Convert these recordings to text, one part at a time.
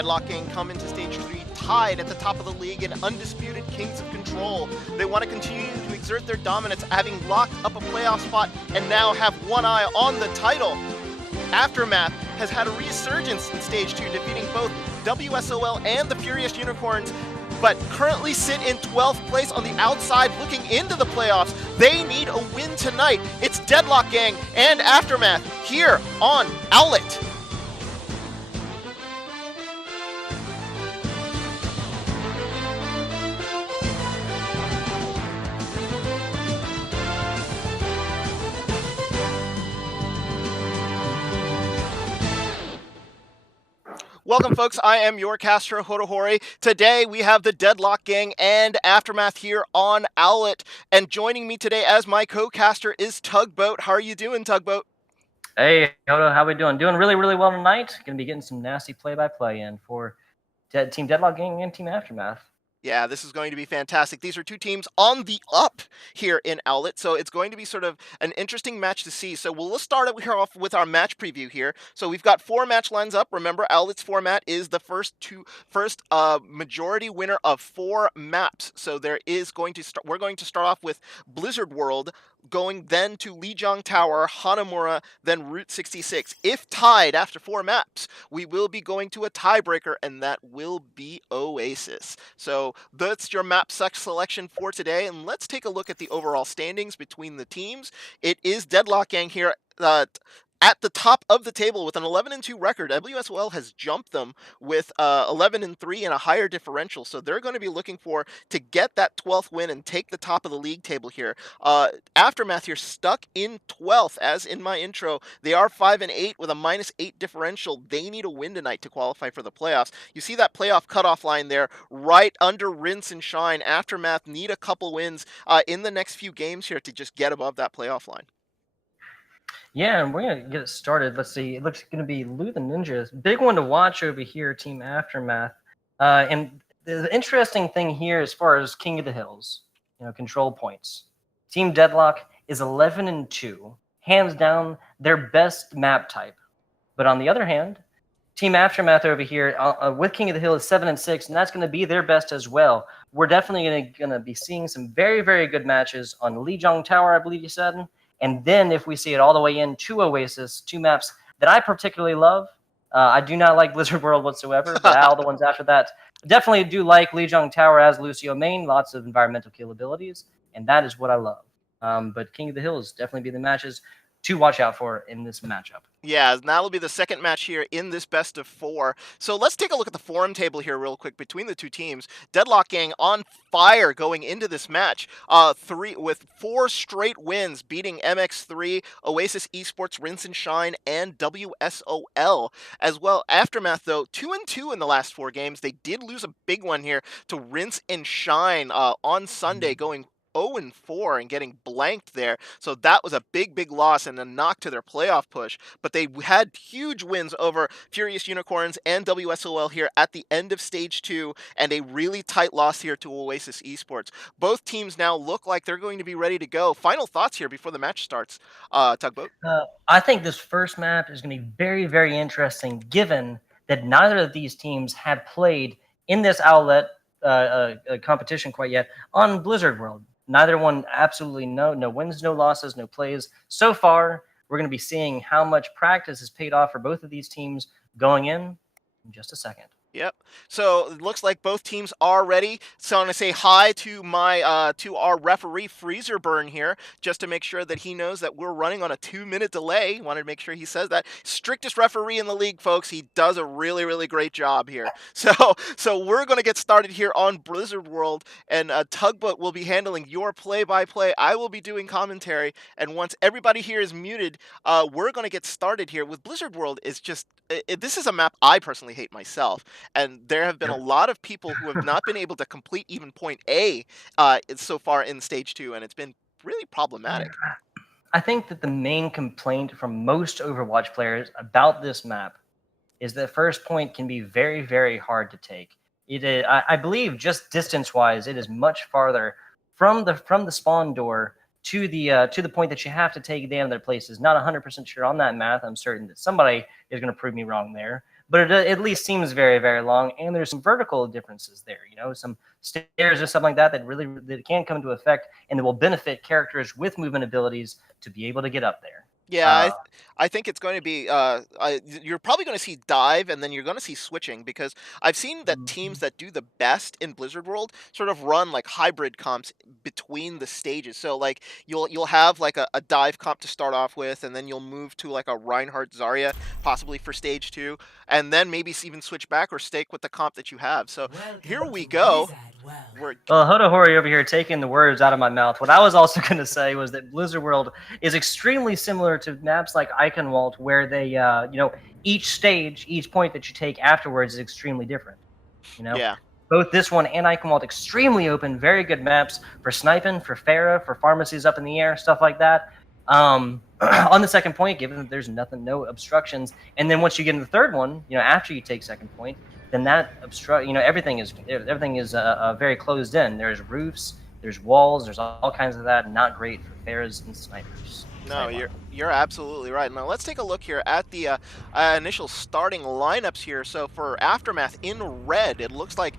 Deadlock Gang come into Stage 3 tied at the top of the league and undisputed kings of control. They want to continue to exert their dominance, having locked up a playoff spot and now have one eye on the title. Aftermath has had a resurgence in Stage 2, defeating both WSOL and the Furious Unicorns, but currently sit in 12th place on the outside looking into the playoffs. They need a win tonight. It's Deadlock Gang and Aftermath here on OWLET. Welcome, folks. I am your caster, Hotohori. Today, we have the Deadlock Gang and Aftermath here on OWLET. And joining me today as my co-caster is Tugboat. How are you doing, Tugboat? Hey, Hoto, how we doing? Doing really, really well tonight. Going to be getting some nasty play-by-play in for Team Deadlock Gang and Team Aftermath. Yeah, this is going to be fantastic. These are two teams on the up here in OWLET, so it's going to be sort of an interesting match to see. So let's start off with our match preview here. So we've got 4 match lines up. Remember, OWLET's format is the first majority winner of 4 maps. So we're going to start off with Blizzard World, going then to Lijiang Tower, Hanamura, then Route 66. If tied after 4 maps, we will be going to a tiebreaker, and that will be Oasis. So that's your map selection for today, and let's take a look at the overall standings between the teams. It is Deadlock Gang here at the top of the table with an 11-2 record. WSOL has jumped them with 11-3 and a higher differential, so they're going to be looking to get that 12th win and take the top of the league table here. Aftermath here stuck in 12th, as in my intro. They are 5-8 with a -8 differential. They need a win tonight to qualify for the playoffs. You see that playoff cutoff line there, right under Rinse and Shine. Aftermath need a couple wins in the next few games here to just get above that playoff line. Yeah, and we're going to get it started. Let's see. It looks going to be Lou the Ninjas. Big one to watch over here, Team Aftermath. And the interesting thing here as far as King of the Hills, control points. Team Deadlock is 11-2. Hands down, their best map type. But on the other hand, Team Aftermath over here with King of the Hill is 7-6, and that's going to be their best as well. We're definitely going to be seeing some very, very good matches on Lijiang Tower, I believe you said. And then if we see it all the way into Oasis, 2 maps that I particularly love. I do not like Blizzard World whatsoever, but all the ones after that definitely do like Lijiang Tower as Lucio main, lots of environmental kill abilities, and that is what I love. But King of the Hills definitely be the matches to watch out for in this matchup. Yeah, that'll be the second match here in this best of 4. So let's take a look at the forum table here real quick between the two teams. Deadlock Gang on fire going into this match. 4 straight wins, beating MX3, Oasis Esports, Rinse and Shine, and WSOL. As well, Aftermath, though, 2-2 in the last 4 games. They did lose a big one here to Rinse and Shine on Sunday, going 0-4 and getting blanked there. So that was a big, big loss and a knock to their playoff push. But they had huge wins over Furious Unicorns and WSOL here at the end of Stage 2, and a really tight loss here to Oasis Esports. Both teams now look like they're going to be ready to go. Final thoughts here before the match starts, Tugboat? I think this first map is going to be very, very interesting, given that neither of these teams have played in this OWLET competition quite yet on Blizzard World. Neither one, absolutely no wins, no losses, no plays. So far, we're going to be seeing how much practice has paid off for both of these teams going in just a second. Yep. So it looks like both teams are ready. So I'm going to say hi to our referee Freezer Burn here, just to make sure that he knows that we're running on a 2-minute delay. Wanted to make sure he says that. Strictest referee in the league, folks. He does a really, really great job here. So we're going to get started here on Blizzard World, and Tugboat will be handling your play-by-play. I will be doing commentary, and once everybody here is muted, we're going to get started here with Blizzard World. This is a map I personally hate myself. And there have been a lot of people who have not been able to complete even point A so far in Stage 2, and it's been really problematic. I think that the main complaint from most Overwatch players about this map is that first point can be very, very hard to take. It is, I believe, just distance-wise, it is much farther from the spawn door to the point that you have to take the other places. Not 100% sure on that math. I'm certain that somebody is going to prove me wrong there. but it at least seems very, very long. And there's some vertical differences there, some stairs or something like that that can come into effect and that will benefit characters with movement abilities to be able to get up there. Yeah, I think it's going to be you're probably going to see dive, and then you're going to see switching, because I've seen that teams Mhm. that do the best in Blizzard World sort of run like hybrid comps between the stages. So like you'll have like a dive comp to start off with, and then you'll move to like a Reinhardt Zarya possibly for stage 2, and then maybe even switch back or stake with the comp that you have. So here Welcome we to go. Blizzard We're World. Well, Hodahori over here taking the words out of my mouth. What I was also going to say was that Blizzard World is extremely similar to maps like Eichenwald, where they, each stage, each point that you take afterwards is extremely different. You know, yeah. both this one and Eichenwald extremely open, very good maps for sniping, for Pharah, for pharmacies up in the air, stuff like that. On the second point, given that there's no obstructions, and then once you get in the third one, after you take second point, then that everything is very closed in. There's roofs, there's walls, there's all kinds of that. Not great for Pharahs and snipers. No, you're absolutely right. Now let's take a look here at the initial starting lineups here. So for Aftermath in red, it looks like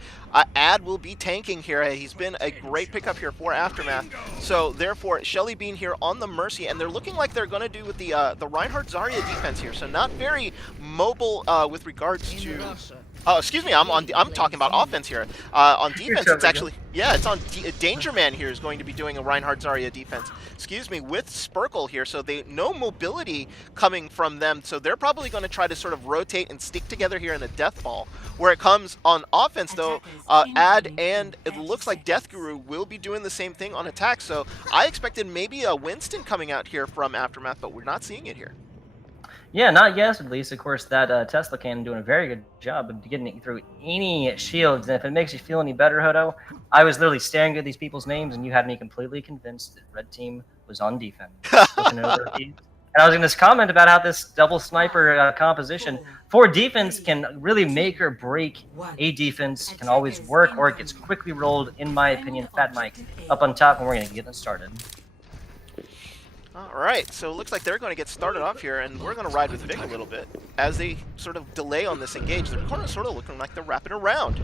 Ad will be tanking here. He's been a great pickup here for Aftermath. So therefore, Shelly Bean here on the Mercy, and they're looking like they're going to do with the Reinhardt Zarya defense here. So not very mobile with regards to. Oh, excuse me. I'm talking about offense here. On defense, it's actually it's on Danger Man here is going to be doing a Reinhardt Zarya defense. Excuse me, with Spurkle here, so no mobility coming from them. So they're probably going to try to sort of rotate and stick together here in a death ball. Where it comes on offense, though, Ad and it looks like Death Guru will be doing the same thing on attack. So I expected maybe a Winston coming out here from Aftermath, but we're not seeing it here. Yeah, not yet, at least. Of course, that Tesla cannon doing a very good job of getting it through any shields. And if it makes you feel any better, Hodo, I was literally staring at these people's names, and you had me completely convinced that Red Team was on defense. Looking over these. And I was going to comment about how this double sniper composition for defense can really make or break a defense. Can always work, or it gets quickly rolled, in my opinion. Fat Mike up on top, and we're going to get it started. All right, so it looks like they're going to get started off here, and we're going to ride with Vic a little bit as they sort of delay on this engage. They're kind of sort of looking like they're wrapping around.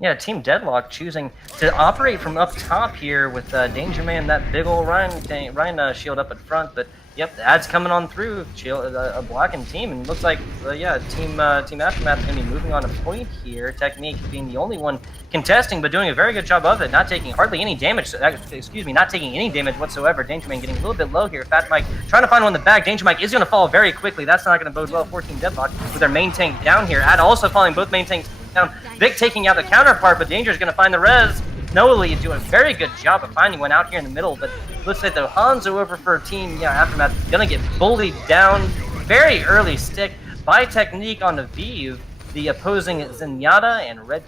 Yeah, Team Deadlock choosing to operate from up top here with Danger Man, that big old Ryan shield up at front. But yep, the Ad's coming on through, a blocking team, and it looks like Team Aftermath is going to be moving on a point here. Technique being the only one contesting, but doing a very good job of it, not taking hardly any damage. Not taking any damage whatsoever. Danger Man getting a little bit low here. Fat Mike trying to find one in the back. Danger Mike is going to fall very quickly. That's not going to bode well for Team Deadlock with their main tank down here. Ad also falling both main tanks down. Vic taking out the counterpart, but Danger's going to find the res. Noah doing a very good job of finding one out here in the middle, but looks like the Hanzo over for Team Aftermath is going to get bullied down. Very early stick by Technique on the Vive, the opposing Zenyatta, and Red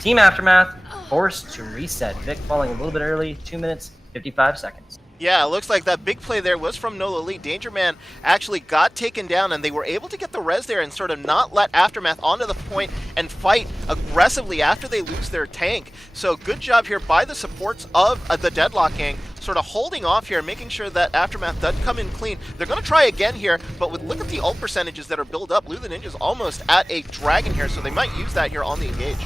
Team Aftermath forced to reset. Vic falling a little bit early, 2 minutes, 55 seconds. Yeah, it looks like that big play there was from No Elite. Danger Man actually got taken down, and they were able to get the res there and sort of not let Aftermath onto the point and fight aggressively after they lose their tank. So good job here by the supports of the Deadlock gang, sort of holding off here, making sure that Aftermath does come in clean. They're going to try again here, but look at the ult percentages that are built up. Lou the Ninja's almost at a dragon here, so they might use that here on the engage.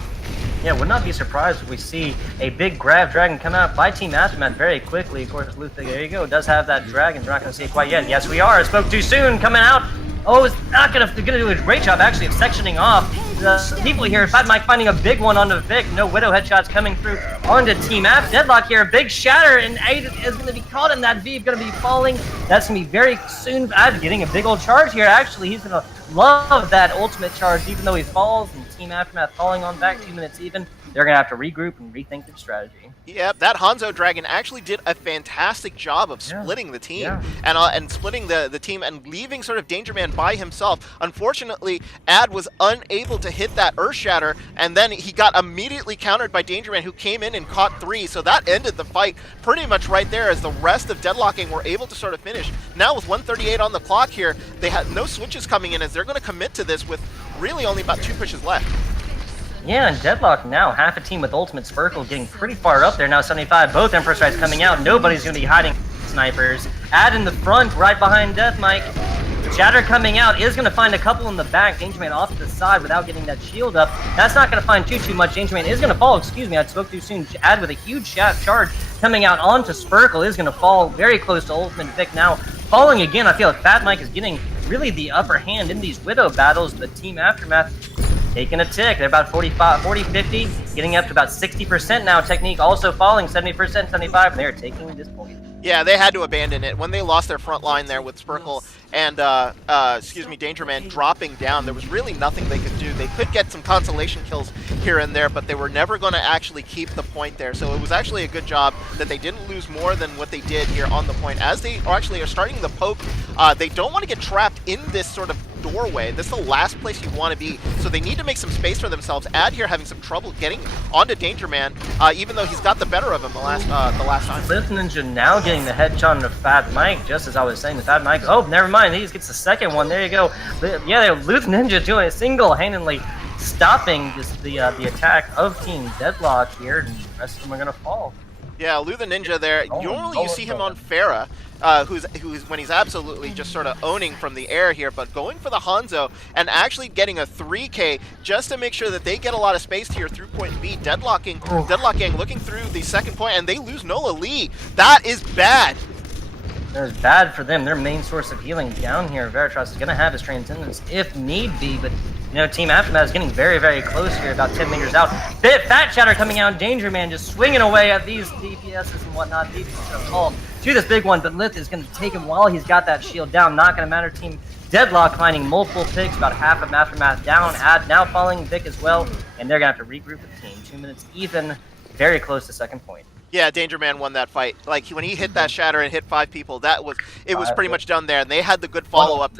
Yeah, would not be surprised if we see a big grab dragon come out by Team Aftermath very quickly. Of course, Luther, there you go, does have that dragon. We're not going to see it quite yet. Yes, we are. Spoke too soon. Coming out. Oh, it's not going to do a great job, actually, of sectioning off the people here. Fat Mike finding a big one onto Vic. No Widow headshots coming through onto Team App. Deadlock here. A big shatter, and Aid is going to be caught in that V. Going to be falling. That's going to be very soon. Aid getting a big old charge here. Actually, he's going to love that ultimate charge, even though he falls. And Team Aftermath falling on back 2 minutes even. They're going to have to regroup and rethink their strategy. Yep, that Hanzo Dragon actually did a fantastic job of splitting the team and splitting the team and leaving sort of Danger Man by himself. Unfortunately, Ad was unable to hit that Earth Shatter, and then he got immediately countered by Danger Man, who came in and caught 3. So that ended the fight pretty much right there, as the rest of Deadlocking were able to sort of finish. Now with 138 on the clock here, they had no switches coming in, as they're going to commit to this with really only about 2 pushes left. Yeah, and Deadlock now, half a team with Ultimate Spurkle getting pretty far up there now, 75. Both Empress Strikes coming out. Nobody's going to be hiding snipers. Ad in the front, right behind Death Mike. Shatter coming out is going to find a couple in the back. Danger Man off to the side without getting that shield up. That's not going to find too much. Danger Man is going to fall. Excuse me, I spoke too soon. Ad with a huge charge coming out onto Spurkle is going to fall very close to Ultimate Vic now. Falling again, I feel like Fat Mike is getting really the upper hand in these Widow battles. The Team Aftermath taking a tick. They're about 45, 40, 50, getting up to about 60% now. Technique also falling 70%, 75. They're taking this point. Yeah, they had to abandon it. When they lost their front line there with Spurkle and, Danger Man dropping down, there was really nothing they could do. They could get some consolation kills here and there, but they were never going to actually keep the point there. So it was actually a good job that they didn't lose more than what they did here on the point. As they are starting the poke, they don't want to get trapped in this sort of doorway. This is the last place you want to be, so they need to make some space for themselves. Ad here having some trouble getting onto Danger Man, even though he's got the better of him the last time. Lift Ninja now getting the headshot on the Fat Mike, just as I was saying. The Fat Mike, oh, never mind, he just gets the second one. There you go. Yeah, Lift Ninja doing it single-handedly, stopping the attack of Team Deadlock here, and the rest of them are going to fall. Yeah, Lou the Ninja there. Normally you see him on Farah, who's when he's absolutely just sort of owning from the air here, but going for the Hanzo and actually getting a 3K just to make sure that they get a lot of space here through point B. Deadlock Gang looking through the second point, and they lose Nola Lee. That is bad. That is bad for them. Their main source of healing down here, Veritas is going to have his Transcendence if need be, but you know, Team Aftermath is getting very, very close here, about 10 meters out. Fat Shatter coming out, Danger Man just swinging away at these DPSs and whatnot. DPS call to this big one, but Lith is going to take him while he's got that shield down. Not going to matter. Team Deadlock finding multiple picks, about half of Aftermath down. Ad now falling Vic as well, and they're going to have to regroup the team. 2 minutes even, very close to second point. Yeah, Danger Man won that fight. Like, when he hit that shatter and hit 5 people, it was pretty much done there, and they had the good follow-up.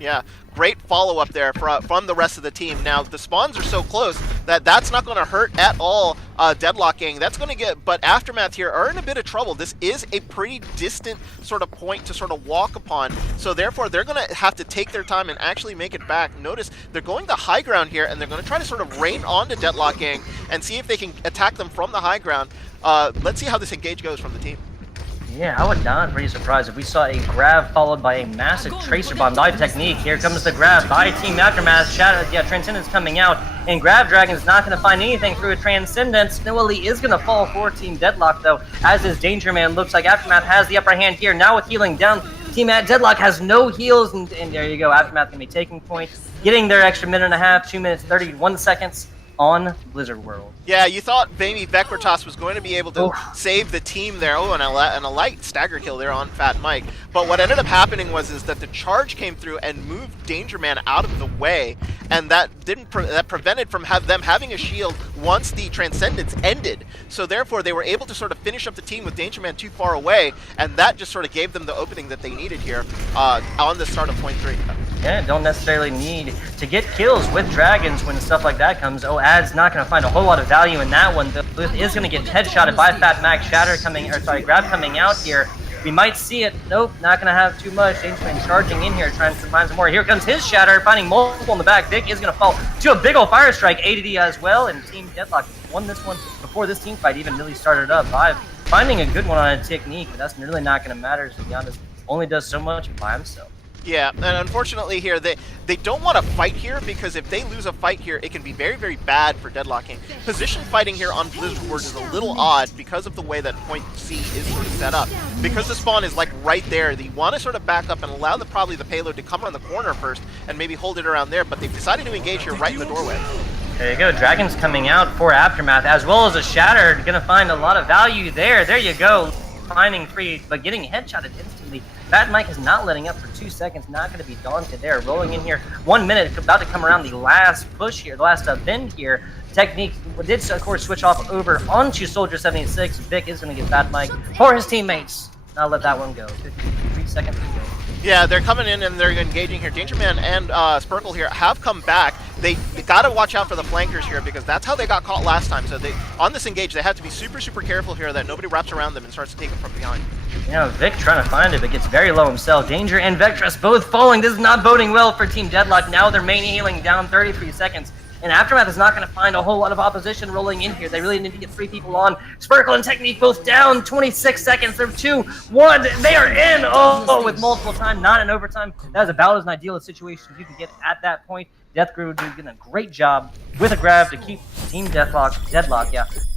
Yeah, great follow-up there from the rest of the team. Now, the spawns are so close that that's not going to hurt at all Deadlock Gang. That's going to get, but Aftermath here are in a bit of trouble. This is a pretty distant sort of point to sort of walk upon, so therefore they're going to have to take their time and actually make it back. Notice they're going the high ground here, and they're going to try to sort of rain onto Deadlock Gang and see if they can attack them from the high ground. Let's see how this engage goes from the team. Yeah, I would not be surprised if we saw a grab followed by a massive tracer bomb dive technique. Here comes the grab by Team Aftermath. Transcendence coming out, and Grab Dragon's not going to find anything through a Transcendence. Noah Lee is going to fall for Team Deadlock, though, as his Danger Man. Looks like Aftermath has the upper hand here. Now with healing down, Team Deadlock has no heals, and there you go. Aftermath going to be taking point, getting their extra minute and a half, 2 minutes, 31 seconds on Blizzard World. Yeah, you thought maybe Vectortoss was going to be able to save the team there. Oh, and a light stagger kill there on Fat Mike. But what ended up happening is that the charge came through and moved Danger Man out of the way, and that prevented from them having a shield once the Transcendence ended. So therefore, they were able to sort of finish up the team with Danger Man too far away, and that just sort of gave them the opening that they needed here on the start of point 3. Yeah, don't necessarily need to get kills with dragons when stuff like that comes. Oh, Ad's not going to find a whole lot of value in that one. The Booth is going to get headshotted by Fat Mac. Grab coming out here. We might see it. Nope, not going to have too much. Danger Man charging in here, trying to find some more. Here comes his Shatter, finding multiple in the back. Vic is going to fall to a big old Fire Strike. ADD as well, and Team Deadlock won this one before this team fight even really started up. Finding a good one on a technique, but that's really not going to matter. To be honest, only does so much by himself. Yeah, and unfortunately here, they don't want to fight here, because if they lose a fight here, it can be very, very bad for Deadlocking. Position fighting here on Blizzard World is a little odd because of the way that point C is sort of set up. Because the spawn is like right there, they want to sort of back up and allow probably the payload to come around the corner first and maybe hold it around there, but they've decided to engage here right in the doorway. There you go, Dragon's coming out for Aftermath, as well as a Shatter. Gonna find a lot of value there. There you go. Finding 3, but getting headshotted instantly. Fat Mike is not letting up for 2 seconds, not going to be daunted there. Rolling in here, 1 minute, about to come around the last push here, the last bend here. Technique did, of course, switch off over onto Soldier 76. Vic is going to get Fat Mike for his teammates. Now let that one go. 53 seconds to go. Yeah, they're coming in and they're engaging here. Danger Man and Spurkle here have come back. They got to watch out for the flankers here, because that's how they got caught last time. So on this engage, they have to be super, super careful here that nobody wraps around them and starts to take them from behind. Yeah, Vic trying to find it, but gets very low himself. Danger and Vectress both falling. This is not boding well for Team Deadlock. Now their main healing down 33 seconds. and Aftermath is not going to find a whole lot of opposition rolling in here. They really need to get 3 people on. Sparkle and Technique both down. 26 seconds. They're 2-1. They are in. Oh, with multiple time, not in overtime. That is about as ideal a situation as you can get at that point. Death Crew doing a great job with a grab to keep Team Deadlock,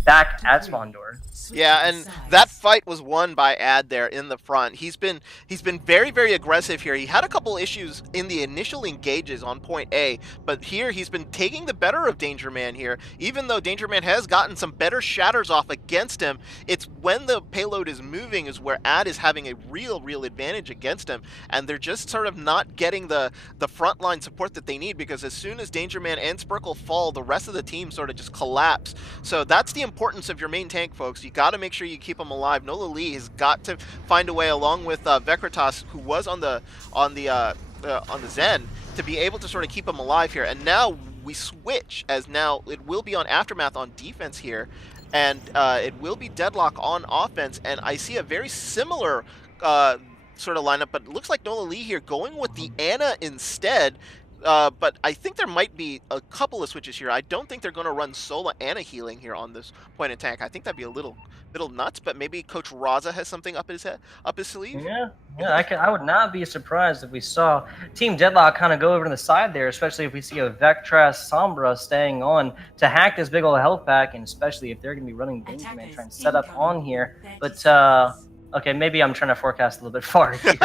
back at spawn door. Yeah, and that fight was won by Ad there in the front. He's been very, very aggressive here. He had a couple issues in the initial engages on point A, but here he's been taking the better of Danger Man here. Even though Danger Man has gotten some better shatters off against him, it's when the payload is moving is where Ad is having a real advantage against him, and they're just sort of not getting the frontline support that they need, because as soon as Danger Man and Sparkle fall, the rest of the team sort of just collapse. So that's the importance of your main tank, folks. You got to make sure you keep them alive. Nola Lee has got to find a way, along with Vekritas, who was on the Zen, to be able to sort of keep them alive here. And now we switch, as now it will be on Aftermath on defense here, and it will be Deadlock on offense. And I see a very similar sort of lineup, but it looks like Nola Lee here going with the Ana instead. But I think there might be a couple of switches here. I don't think they're going to run solo Ana healing here on this point in tank. I think that'd be a little nuts, but maybe Coach Raza has something up his sleeve. Yeah, I would not be surprised if we saw Team Deadlock kind of go over to the side there, especially if we see a Vectras Sombra staying on to hack this big old health pack, and especially if they're going to be running Danger Man trying to set up on here. But okay, maybe I'm trying to forecast a little bit far here.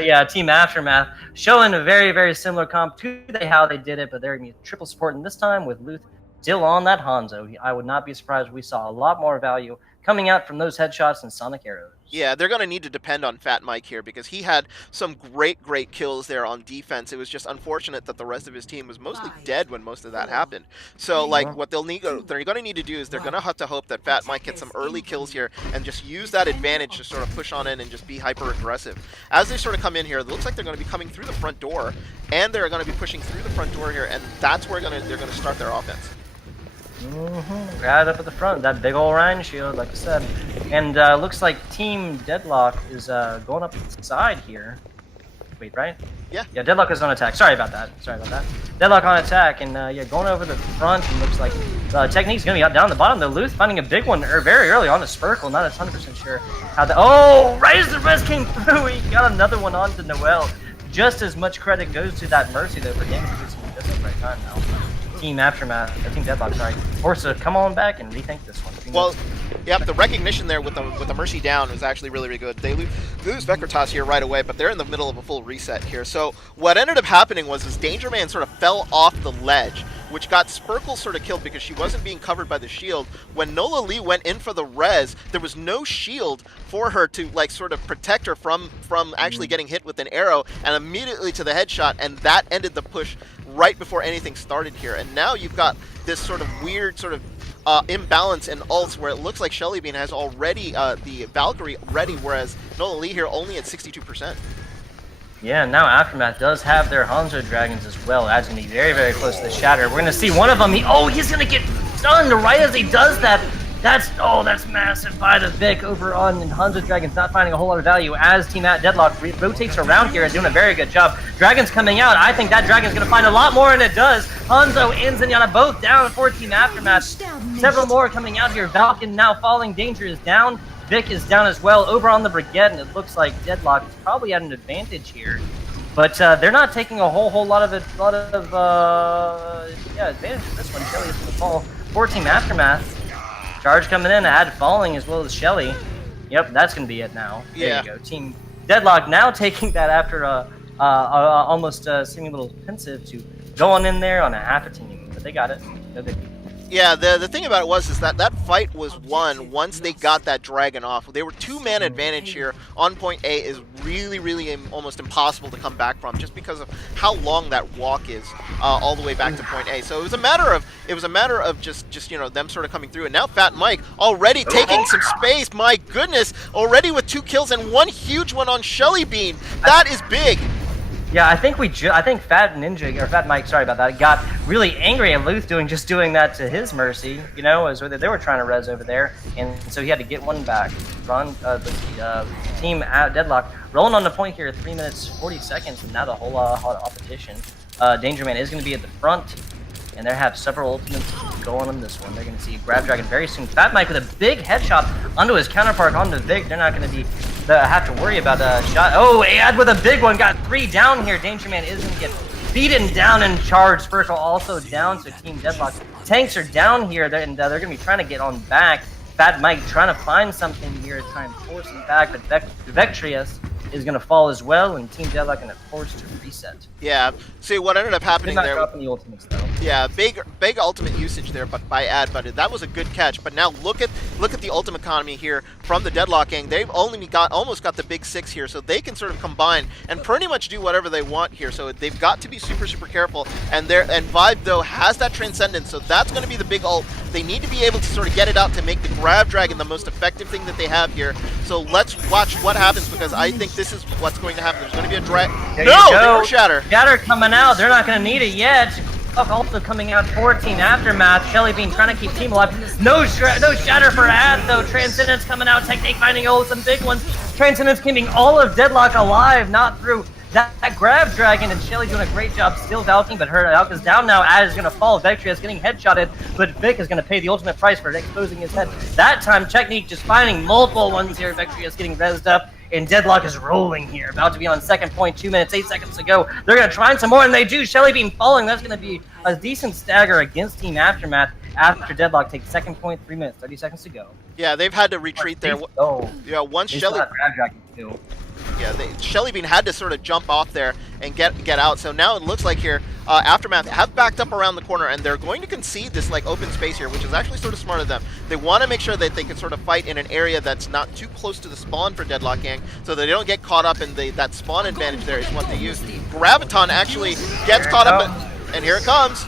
Yeah, Team Aftermath showing a very similar comp to how they did it, but they're going to be triple supporting this time with Luth still on that Hanzo. I would not be surprised if we saw a lot more value coming out from those headshots and sonic arrows. Yeah, they're going to need to depend on Fat Mike here, because he had some great kills there on defense. It was just unfortunate that the rest of his team was mostly dead when most of that happened. So, like, what they're going to need to do is they're going to have to hope that Fat Mike gets some early kills here and just use that advantage to sort of push on in and just be hyper aggressive. As they sort of come in here, it looks like they're going to be coming through the front door, and they're going to be pushing through the front door here, and that's where they're going to start their offense. Right up at the front, that big old Rhine shield, like I said. And looks like Team Deadlock is going up the side here. Wait, right? Yeah. Yeah, Deadlock is on attack. Sorry about that. Deadlock on attack, and yeah, going over the front, and looks like Technique's going to be down the bottom. The Luth finding a big one very early on to Sparkle. Not 100% sure how that... Oh, Rise the Rest came through. He got another one onto Noel. Just as much credit goes to that Mercy, though, for damage producing just at the right time now. Team Aftermath, Team Deadlock, sorry, forced to come on back and rethink this one. Well, yep, the recognition there with the Mercy down was actually really good. They lose Vekritas here right away, but they're in the middle of a full reset here. So what ended up happening was Danger Man sort of fell off the ledge, which got Sparkle sort of killed because she wasn't being covered by the shield. When Nola Lee went in for the res, there was no shield for her to like sort of protect her from actually getting hit with an arrow, and immediately to the headshot, and that ended the push right before anything started here. And now you've got this sort of weird sort of imbalance in ults where it looks like Shelly Bean has already the Valkyrie ready, whereas Nola Lee here only at 62%. Yeah, now Aftermath does have their Hanzo Dragons as well. Ad's going to be very close to the Shatter. We're going to see one of them. He's going to get stunned right as he does that. That's massive by the Vic over on Hanzo Dragons, not finding a whole lot of value as Team Deadlock rotates around here and doing a very good job. Dragons coming out. I think that Dragon's going to find a lot more, and it does. Hanzo and Zenyatta both down for Team Aftermath. Several more coming out here. Falcon now falling. Danger is down. Vic is down as well over on the Brigade, and it looks like Deadlock is probably at an advantage here. But they're not taking a whole lot of advantage of this one. Shelly is going to fall for Team Aftermath. Charge coming in, Ad falling as well as Shelly. Yep, that's going to be it now. There you go. Team Deadlock now taking that after almost seeming a little pensive to go on in there on a half a team. But they got it. No big deal. Yeah, the thing about it was that fight was won once they got that dragon off. They were two-man advantage here on point A is really almost impossible to come back from, just because of how long that walk is all the way back to point A. So it was a matter of just them sort of coming through. And now Fat Mike already taking some space. My goodness, already with 2 kills and one huge one on Shelly Bean. That is big. Yeah, I think Fat Mike, sorry about that, got really angry at Luth doing that to his Mercy, as they were trying to res over there, and so he had to get one back. Team Deadlock rolling on the point here at 3 minutes 40 seconds, and now the whole opposition. Danger Man is going to be at the front. and they have several ultimates going on this one. They're going to see a Grab Dragon very soon. Fat Mike with a big headshot onto his counterpart, onto Vic. They're not going to be have to worry about a shot. Oh, Ad with a big one, got 3 down here. Danger Man is going to get beaten down and charged. Sparkle also down, so Team Deadlock. Tanks are down here, and they're going to be trying to get on back. Fat Mike trying to find something here to try and force him back, but Vectrius is going to fall as well, and Team Deadlock going to force to reset. Yeah. See what ended up happening there. Dropping the ultimates though. Yeah, big ultimate usage there, but by Ad, but that was a good catch. But now look at the ultimate economy here from the Deadlock gang. They've only almost got the big 6 here, so they can sort of combine and pretty much do whatever they want here. So they've got to be super careful. And Vibe though has that transcendence, so that's going to be the big ult. They need to be able to sort of get it out to make the Grab Dragon the most effective thing that they have here. So let's watch what happens, because I think this is what's going to happen. There's going to be a drag. No, Shatter. Shatter coming out. They're not going to need it yet. Also coming out for Team Aftermath. Shelly Bean trying to keep Team alive. No Shatter for Ad though. Transcendence coming out. Technique finding some big ones. Transcendence keeping all of Deadlock alive, not through that Grab Dragon, and Shelly doing a great job still valking, but her Alk is down now. Ad is going to fall. Vectrius getting headshotted, but Vic is going to pay the ultimate price for exposing his head. That time, Technique just finding multiple ones here. Vectrius getting rezzed up, and Deadlock is rolling here. About to be on second point, 2 minutes, 8 seconds to go. They're going to try some more, and they do. Shelly Bean falling. That's going to be a decent stagger against Team Aftermath after Deadlock takes second point, 3 minutes, 30 seconds to go. Yeah, they've had to retreat there. Oh, yeah, once Shelly. Grab Dragon too. Yeah, Shelly Bean had to sort of jump off there and get out. So now it looks like here, Aftermath have backed up around the corner, and they're going to concede this like open space here, which is actually sort of smart of them. They want to make sure that they can sort of fight in an area that's not too close to the spawn for Deadlock Gang, so that they don't get caught up in that spawn advantage there is what they use. Graviton actually gets caught up, and here it comes.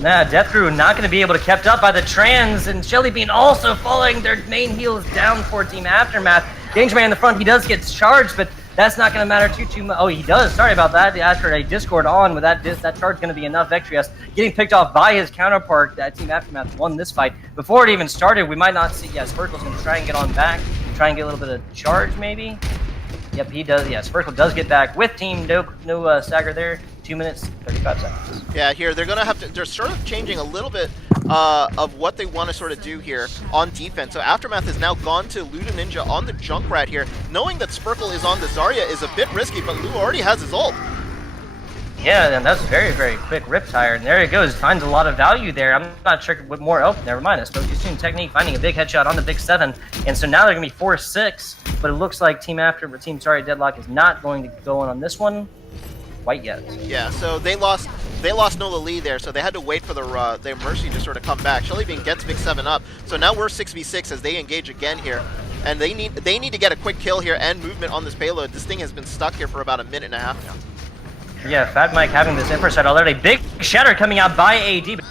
Nah, Death Brew not going to be able to kept up by the trans, and Shelly Bean also falling. Their main heal is down for Team Aftermath. Danger Man in the front, he does get charged, but that's not going to matter too much. Oh, he does. Sorry about that. After a Discord on with that charge going to be enough. Vectrius getting picked off by his counterpart. Team Aftermath won this fight. Before it even started, we might not see. Yeah, Sparkle's going to try and get on back, try and get a little bit of charge maybe. Yep, he does. Yeah, Sparkle does get back with Team no stagger there. 2 minutes, 35 seconds. Yeah, here they're gonna have to. They're sort of changing a little bit of what they want to sort of do here on defense. So Aftermath has now gone to Luda Ninja on the Junkrat here, knowing that Sparkle is on the Zarya is a bit risky, but Lu already has his ult. Yeah, and that's very quick Riptire, and there it goes. Finds a lot of value there. I'm not sure what more. Oh, never mind. I spoke too soon. Technique finding a big headshot on the big 7, and so now they're gonna be 4-6. But it looks like Deadlock is not going to go on this one quite yet. Yeah, so they lost Nola Lee there, so they had to wait for their Mercy to sort of come back. Shelly Bean gets big 7 up, so now we're 6v6 as they engage again here, and they need to get a quick kill here and movement on this payload. This thing has been stuck here for about a minute and a half now. Yeah, Fat Mike having this infraset already. Big shatter coming out by AD, but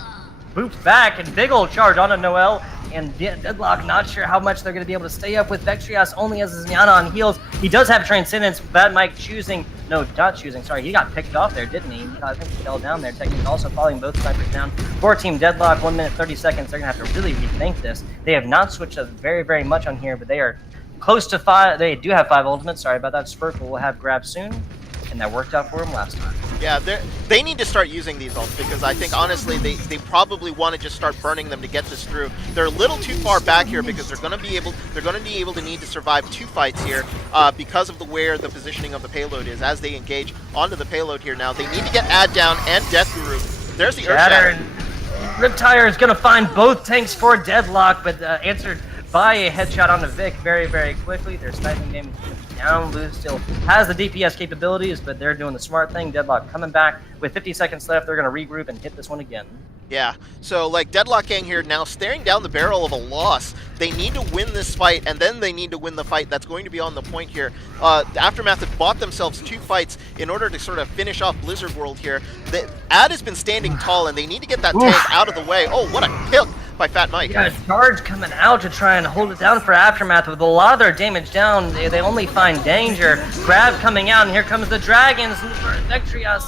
boops back, and big old charge onto Noel. And Deadlock not sure how much they're going to be able to stay up with. Vectrius only has his Nyana on heals. He does have Transcendence. Fat Mike sorry, he got picked off there, didn't he? I think he fell down there. Technique also falling both snipers down. For Team Deadlock, 1 minute, 30 seconds. They're going to have to really rethink this. They have not switched up very much on here, but they are close to 5. They do have 5 ultimates. Sorry about that. Sparkle will have grab soon, and that worked out for him last time. Yeah, they need to start using these ults, because I think honestly they probably want to just start burning them to get this through. They're a little too far back here, because they're going to be able to need to survive 2 fights here because of where the positioning of the payload is as they engage onto the payload here. Now they need to get Ad down and Death Guru. There's the Earth Shatter. Riptire is going to find both tanks for Deadlock, but answered by a headshot on the Vic very quickly. Their sniping game is down. Lou still has the DPS capabilities, but they're doing the smart thing. Deadlock coming back with 50 seconds left. They're going to regroup and hit this one again. Yeah, so like Deadlock Gang here now staring down the barrel of a loss. They need to win this fight, and then they need to win the fight that's going to be on the point here. Aftermath have bought themselves 2 fights in order to sort of finish off Blizzard World here. The Ad has been standing tall, and they need to get that tank out of the way. Oh, what a kill by Fat Mike. Yeah, charge coming out to try and hold it down for Aftermath. With a lot of their damage down, they only find danger. Grab coming out, and here comes the Dragons. Vectrius.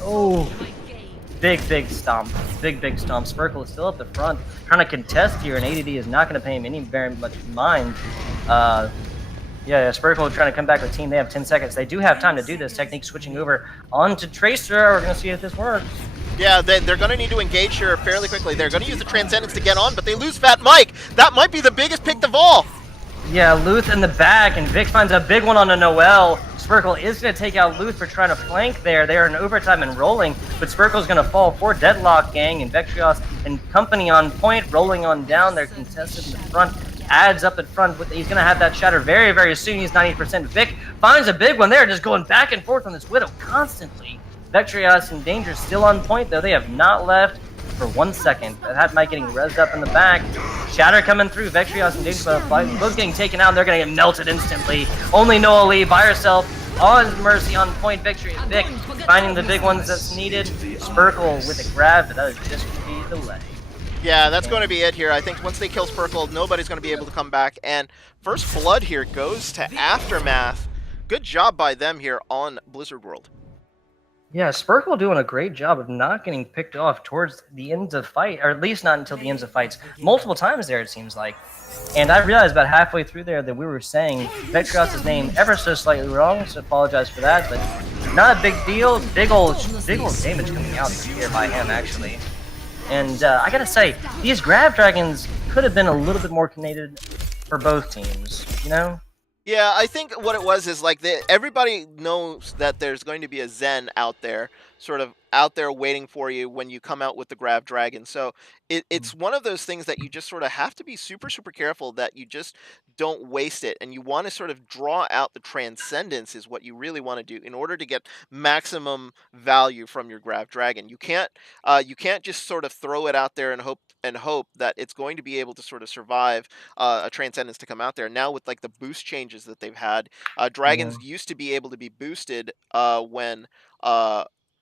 Oh. Big stomp. Big stomp. Sparkle is still up the front, trying to contest here, and ADD is not going to pay him very much mind. Yeah, Sparkle trying to come back with team. They have 10 seconds. They do have time to do this. Technique switching over onto Tracer. We're going to see if this works. Yeah, they're going to need to engage here fairly quickly. They're going to use the Transcendence to get on, but they lose Fat Mike. That might be the biggest pick of all. Yeah, Luth in the back, and Vic finds a big one on a Noel. Spurkle is going to take out Luth for trying to flank there. They are in overtime and rolling, but Spurkle's going to fall for Deadlock Gang, and Vectrios and company on point, rolling on down. They're contested in the front. Adds up in front. He's going to have that shatter very, very soon. He's 90%. Vic finds a big one there, just going back and forth on this Widow constantly. Vectrios and Danger still on point, though. They have not left for 1 second. That might getting rezzed up in the back. Shatter coming through. Vectrios and Danger both getting taken out. They're going to get melted instantly. Only Noah Lee by herself on Mercy on point. Vic finding the big ones that's needed. Spurkle with a grab, but that is just going to be delay. Yeah, that's going to be it here. I think once they kill Spurkle, nobody's going to be able to come back. And first blood here goes to Aftermath. Good job by them here on Blizzard World. Yeah, Spurkle doing a great job of not getting picked off towards the ends of fight, or at least not until the ends of fights. Multiple times there, it seems like. And I realized about halfway through there that we were saying Vectrios' name ever so slightly wrong, so apologize for that, but not a big deal. Big old damage coming out here by him, actually. And I gotta say, these Grab Dragons could have been a little bit more coordinated for both teams, you know? Yeah, I think what it was is like everybody knows that there's going to be a Zen out there, sort of out there waiting for you when you come out with the Grab Dragon. So it's one of those things that you just sort of have to be super, super careful that you just don't waste it. And you want to sort of draw out the Transcendence is what you really want to do in order to get maximum value from your Grab Dragon. You can't just sort of throw it out there and hope that it's going to be able to sort of survive a Transcendence to come out there. Now with like the boost changes that they've had, dragons used to be able to be boosted when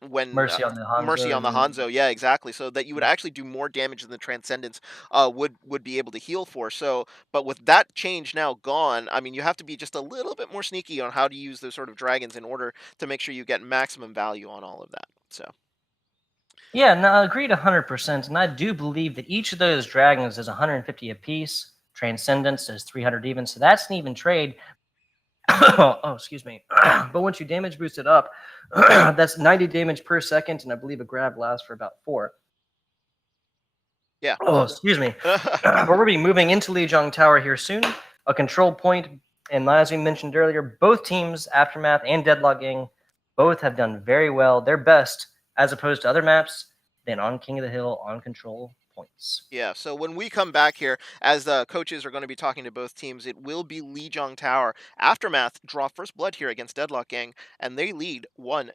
Mercy on the Hanzo. Mercy on the Hanzo, yeah, exactly. So that you would actually do more damage than the Transcendence would be able to heal for. So, but with that change now gone, I mean, you have to be just a little bit more sneaky on how to use those sort of dragons in order to make sure you get maximum value on all of that. So. Yeah, no, I agreed 100%, and I do believe that each of those dragons is 150 apiece. Transcendence is 300 even, so that's an even trade. Oh, excuse me. But once you damage boost it up, that's 90 damage per second, and I believe a grab lasts for about 4. Yeah. Oh, excuse me. But we'll be moving into Lijiang Tower here soon. A control point, and as we mentioned earlier, both teams, Aftermath and Deadlock Gang, both have done very well. Their best, as opposed to other maps, than on King of the Hill on control points. Yeah, so when we come back here, as the coaches are going to be talking to both teams, it will be Lijiang Tower. Aftermath draw first blood here against Deadlock Gang, and they lead 1-0.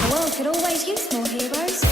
The world could always use more heroes.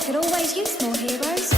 world could always use more heroes.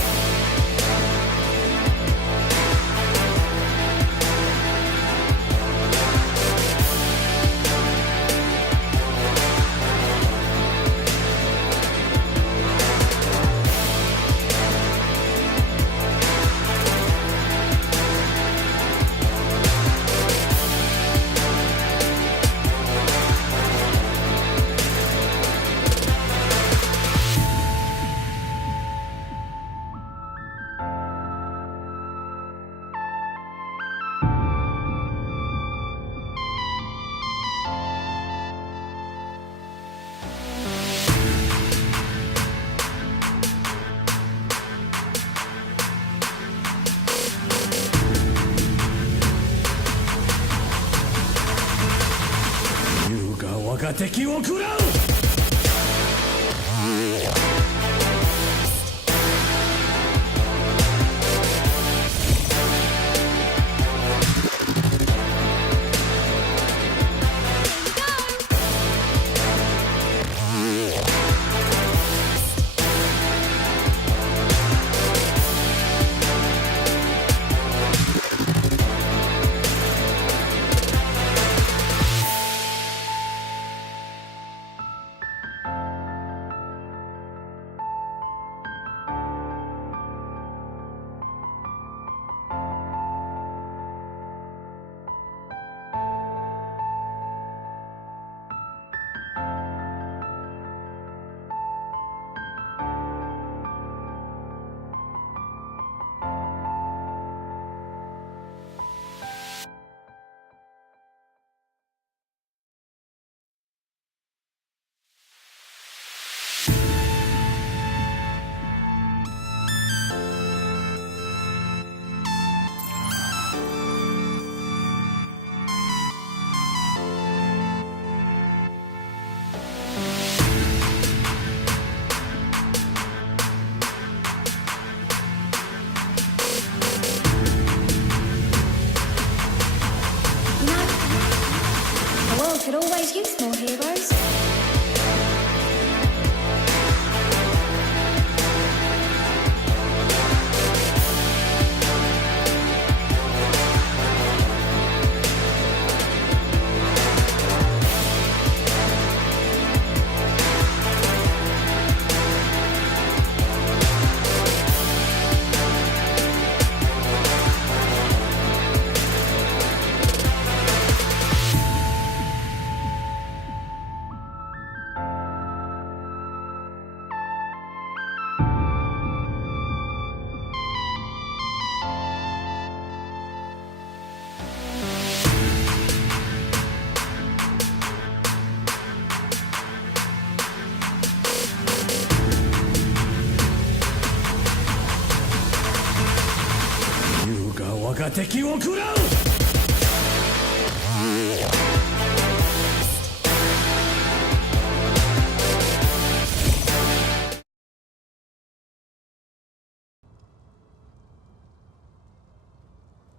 The world could always use more heroes.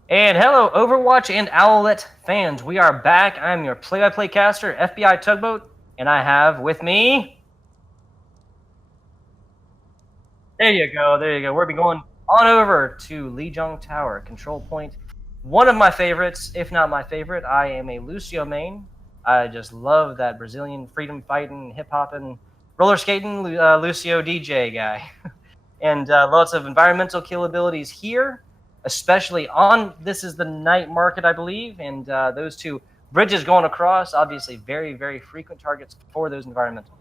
And hello, Overwatch and OWLET fans. We are back. I'm your play-by-play caster, FBI Tugboat, and I have with me... There you go, there you go. We'll be going on over to Lijiang Tower, control point. One of my favorites, if not my favorite. I am a Lucio main. I just love that Brazilian freedom fighting, hip-hopping, roller skating Lucio DJ guy. And lots of environmental kill abilities here, especially on, this is the night market, I believe, and those two bridges going across, obviously very, very frequent targets for those environmental.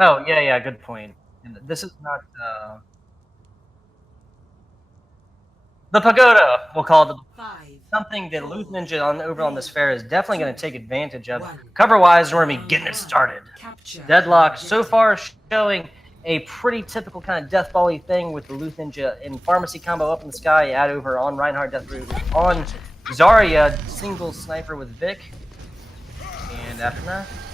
Oh, yeah, yeah, good point. And this is not the pagoda, we'll call it. Something that Luth Ninja over on this fair is definitely going to take advantage of. Cover-wise, we're going to be getting it started. Deadlock so far showing a pretty typical kind of death volley thing with the Luth Ninja in pharmacy combo up in the sky, add over on Reinhardt Death Root, on Zarya, single sniper with Vic, and Aftermath.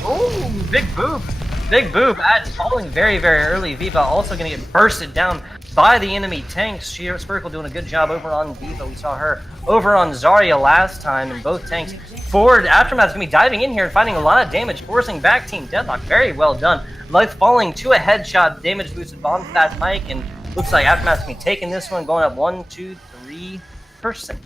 Oh, big boop. Big boop. Adds falling very, very early. Viva also going to get bursted down by the enemy tanks. Spherical doing a good job over on Diva. We saw her over on Zarya last time, and both tanks forward. Aftermath's going to be diving in here and finding a lot of damage, forcing back Team Deadlock. Very well done. Life falling to a headshot, damage boosted bomb Fat Mike, and looks like Aftermath's going to be taking this one, going up 1, 2, 3%.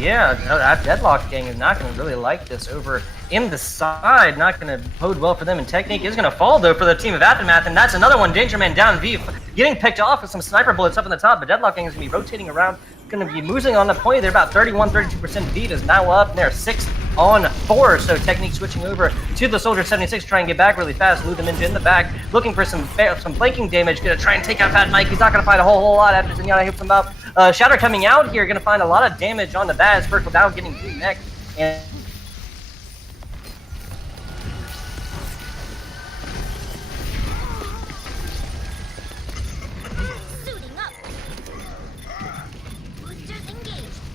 Yeah, that Deadlock gang is not going to really like this over in the side. Not going to bode well for them, and Technique is going to fall, though, for the team of Aftermath, and that's another one. Danger Man down V, getting picked off with some sniper bullets up in the top, but Deadlock gang is going to be rotating around, going to be moving on the point. They're about 31-32%. V is now up, and they're 6 on 4, so Technique switching over to the Soldier 76, trying to get back really fast. Lou the Ninja in the back, looking for some flanking damage, going to try and take out Fat Mike. He's not going to find a whole lot after Zenyatta hits him up. Shatter coming out here, going to find a lot of damage on the Baz. Spherical down, getting through neck, and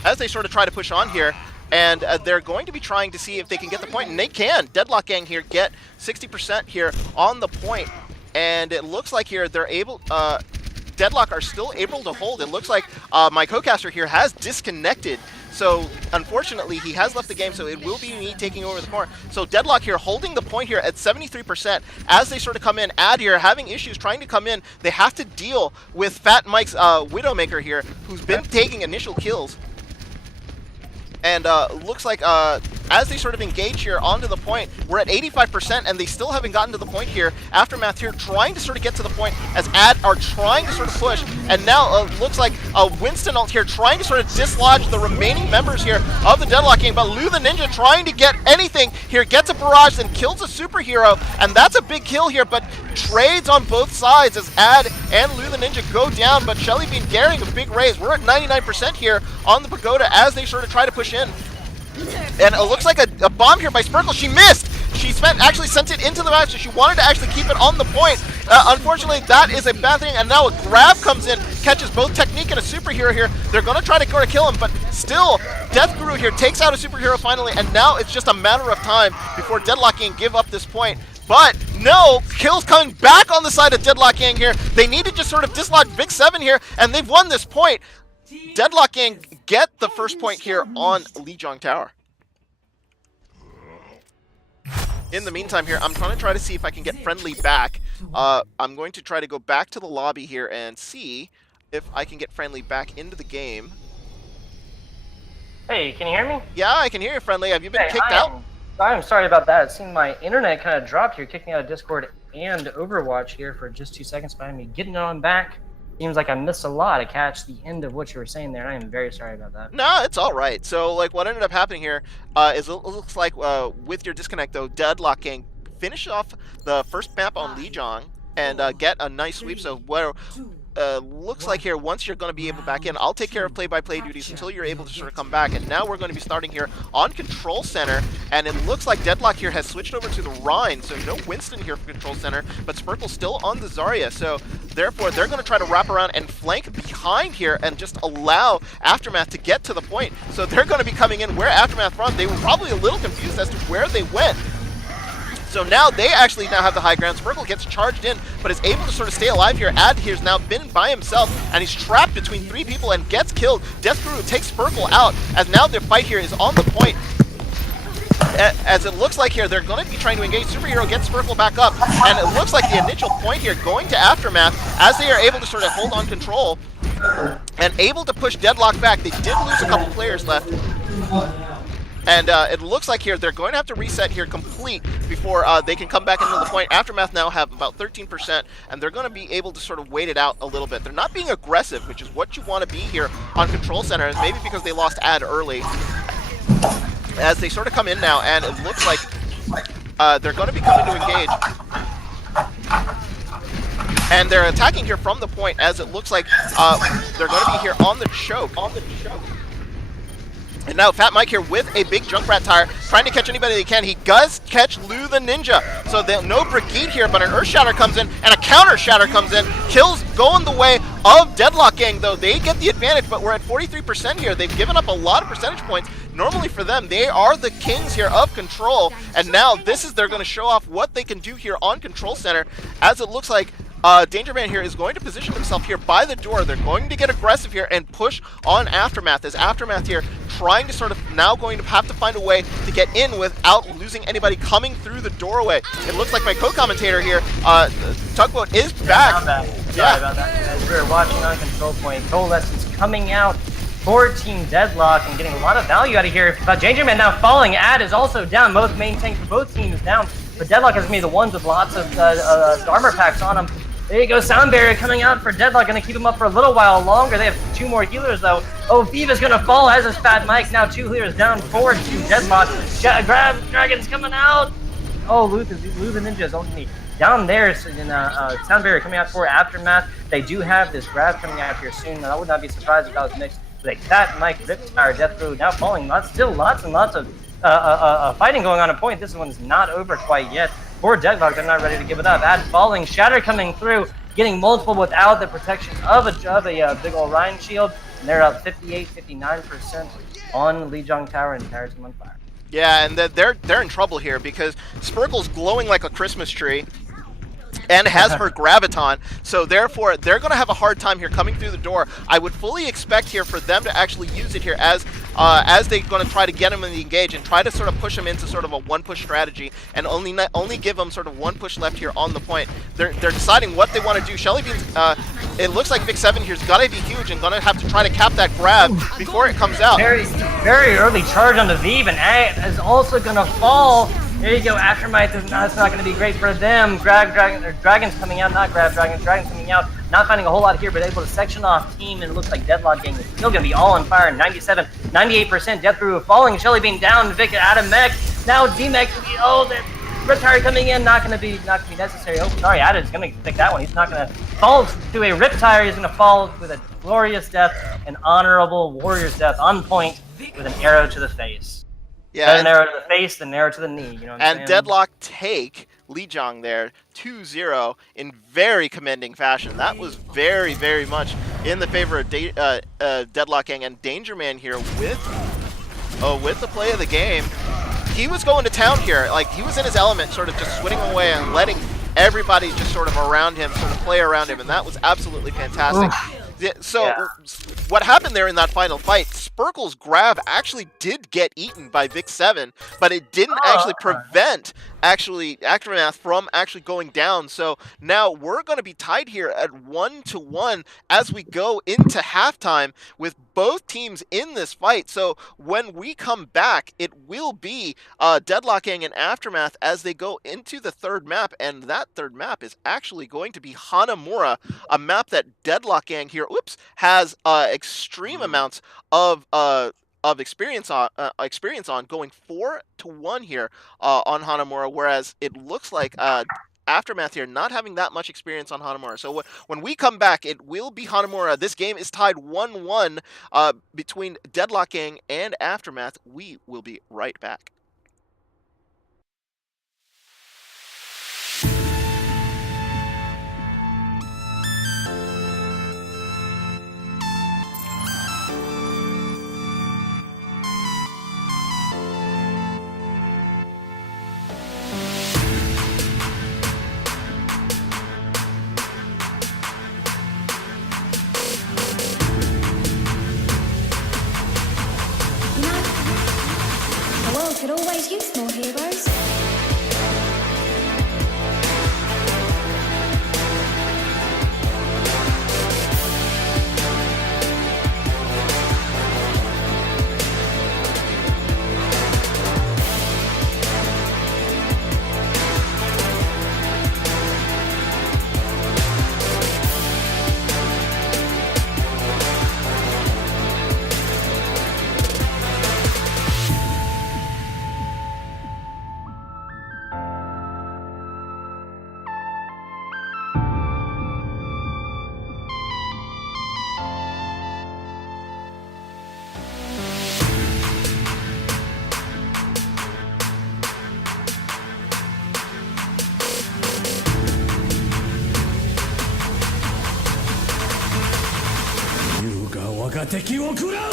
as they sort of try to push on here, and they're going to be trying to see if they can get the point, and they can. Deadlock gang here get 60% here on the point, and it looks like here they're able, Deadlock are still able to hold. It looks like my co-caster here has disconnected, so unfortunately he has left the game, so it will be me taking over the point. So Deadlock here holding the point here at 73% as they sort of come in. Ad here having issues trying to come in. They have to deal with Fat Mike's Widowmaker here, who's been taking initial kills. And looks like as they sort of engage here onto the point, we're at 85%, and they still haven't gotten to the point here. Aftermath here trying to sort of get to the point as Ad are trying to sort of push. And now looks like Winston ult here trying to sort of dislodge the remaining members here of the Deadlock gang. But Lou the Ninja trying to get anything here, gets a barrage and kills a superhero. And that's a big kill here, but trades on both sides as Ad and Lou the Ninja go down. But Shelly Bean getting a big raise. We're at 99% here on the Pagoda as they sort of try to push in. And it looks like a bomb here by Spherical. She missed! She actually sent it into the match, so she wanted to actually keep it on the point. Unfortunately, that is a bad thing, and now a grab comes in, catches both Technique and a superhero here. They're going to try to go to kill him, but still, Death Guru here takes out a superhero finally, and now it's just a matter of time before Deadlock Gang give up this point. But no, kills coming back on the side of Deadlock Gang here. They need to just sort of dislodge Big 7 here, and they've won this point. Deadlock Gang get the first point here on Lijiang Tower. In the meantime here, I'm trying to try to see if I can get Friendly back. I'm going to try to go back to the lobby here and see if I can get Friendly back into the game. Hey, can you hear me? Yeah, I can hear you, Friendly. Have you been kicked out? I'm sorry about that. It seemed my internet kind of dropped here, kicked me out of Discord and Overwatch here for just 2 seconds behind me. Getting on back. Seems like I missed a lot to catch the end of what you were saying there, and I am very sorry about that. No, it's all right. So, like, what ended up happening here is it looks like with your disconnect, though, Deadlock Gang finish off the first map on Lijiang and get a nice sweep. So, where looks like here, once you're going to be able back in, I'll take care of play-by-play duties until you're able to sort of come back. And now we're going to be starting here on Control Center, and it looks like Deadlock here has switched over to the Rhine, so no Winston here for Control Center, but Spherical still on the Zarya, so therefore they're going to try to wrap around and flank behind here and just allow Aftermath to get to the point. So they're going to be coming in where Aftermath run. They were probably a little confused as to where they went. So now they actually now have the high ground. Spherical gets charged in, but is able to sort of stay alive here. Ad here's now been by himself, and he's trapped between 3 people and gets killed. Death Guru takes Spherical out, as now their fight here is on the point. As it looks like here, they're going to be trying to engage. Superhero gets Spherical back up, and it looks like the initial point here going to Aftermath, as they are able to sort of hold on control and able to push Deadlock back. They did lose a couple players left. And it looks like here they're going to have to reset here complete before they can come back into the point. Aftermath now have about 13%, and they're going to be able to sort of wait it out a little bit. They're not being aggressive, which is what you want to be here on Control Center, and maybe because they lost Ad early. As they sort of come in now, and it looks like they're going to be coming to engage. And they're attacking here from the point, as it looks like they're going to be here on the choke. And now Fat Mike here with a big Junkrat tire, trying to catch anybody they can. He does catch Lou the Ninja. So no Brigitte here, but an Earth Shatter comes in, and a Counter Shatter comes in. Kills going the way of Deadlock Gang, though. They get the advantage, but we're at 43% here. They've given up a lot of percentage points. Normally for them, they are the kings here of Control, and now they're going to show off what they can do here on Control Center, as it looks like Danger Man here is going to position himself here by the door. They're going to get aggressive here and push on Aftermath, as Aftermath here trying to sort of now going to have to find a way to get in without losing anybody coming through the doorway. It looks like my co-commentator here, Tugboat, is back. Sorry about that. As we were watching on Control Point, Coalescence coming out for Team Deadlock and getting a lot of value out of here. But Danger Man now falling. Ad is also down. Both main tanks for both teams down. But Deadlock has made the ones with lots of armor packs on them. There you go, Sound Barrier coming out for Deadlock, going to keep him up for a little while longer. They have 2 more healers, though. Oh, Viva's going to fall, as is Fat Mike. Now 2 healers down forward to Deadlock. Grab Dragon's coming out. Oh, Lou the Ninja is only down there. So, Sound Barrier coming out for Aftermath. They do have this grab coming out here soon. I would not be surprised if that was mixed with a Fat Mike, Riptire, Death Brew now falling. Still lots and lots of fighting going on at point. This one's not over quite yet. For Deadlock, they're not ready to give it up. Ad falling, Shatter coming through, getting multiple without the protection of a big ol' Rhine shield. And they're up 58-59% on Lijiang Tower and Tower Team on fire. Yeah, and they're in trouble here because Spurkle's glowing like a Christmas tree and has her Graviton, so therefore they're going to have a hard time here coming through the door. I would fully expect here for them to actually use it here as they're going to try to get him in the engage and try to sort of push him into sort of a one-push strategy and only give them sort of 1 push left here on the point. They're deciding what they want to do. Shelly Beans, it looks like Vic 7 here's got to be huge and going to have to try to cap that grab before it comes out. Very, very early charge on the Vive, and A is also going to fall. There you go, Aftermath. That's not going to be great for them. Dragon's coming out, not Grab Dragons. Dragon's coming out, not finding a whole lot here, but able to section off team, and it looks like Deadlock Gang is still going to be all on fire. 97, 98%. Death Brew falling. Shelly Bean down. Vic out of mech. Now D-Mech. Oh, the Riptire coming in. Not going to be necessary. Oh, sorry, Adam's going to pick that one. He's not going to fall to a Riptire. He's going to fall with a glorious death, an honorable warrior's death on point with an arrow to the face. Yeah, an arrow to the face, then an arrow to the knee. You know what I'm saying? Deadlock take Lijiang there 2-0 in very commending fashion. That was very, very much in the favor of Deadlock Gang, and Danger Man here with the play of the game. He was going to town here. Like, he was in his element, sort of just swinging away and letting everybody just sort of around him, sort of play around him, and that was absolutely fantastic. What happened there in that final fight, Spurkle's grab actually did get eaten by Vic 7, but it didn't actually prevent Aftermath from actually going down. So now we're going to be tied here at 1-1 as we go into halftime with both teams in this fight. So when we come back, it will be Deadlock Gang and Aftermath as they go into the third map, and that third map is actually going to be Hanamura, a map that Deadlock Gang here has extreme amounts of experience on going 4-1 here on Hanamura, whereas it looks like Aftermath here not having that much experience on Hanamura. So when we come back, it will be Hanamura. This game is tied 1-1 between Deadlock Gang and Aftermath. We will be right back. The world could が敵を食らう。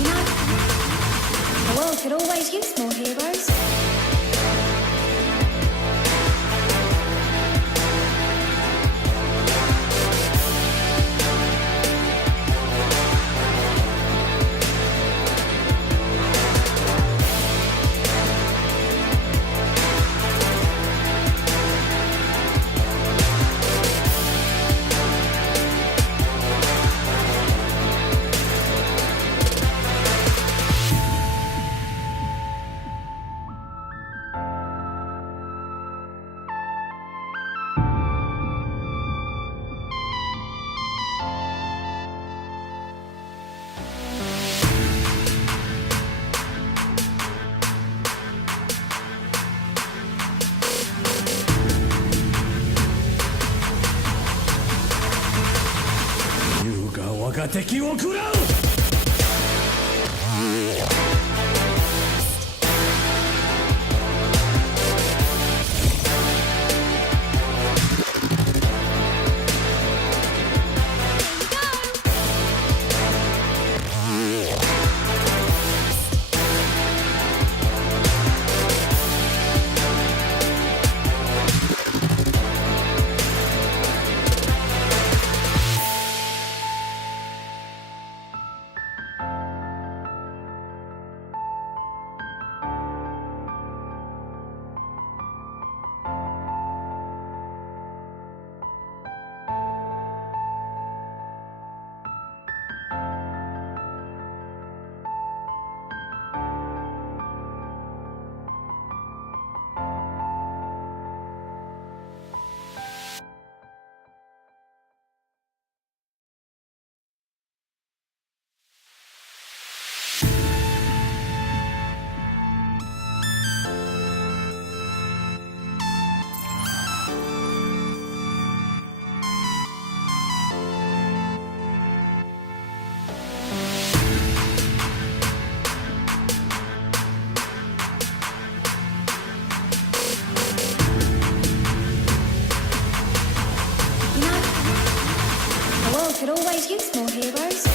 You know, the world could always use more heroes.優が我が敵を食らう。You know, the world could always use more heroes.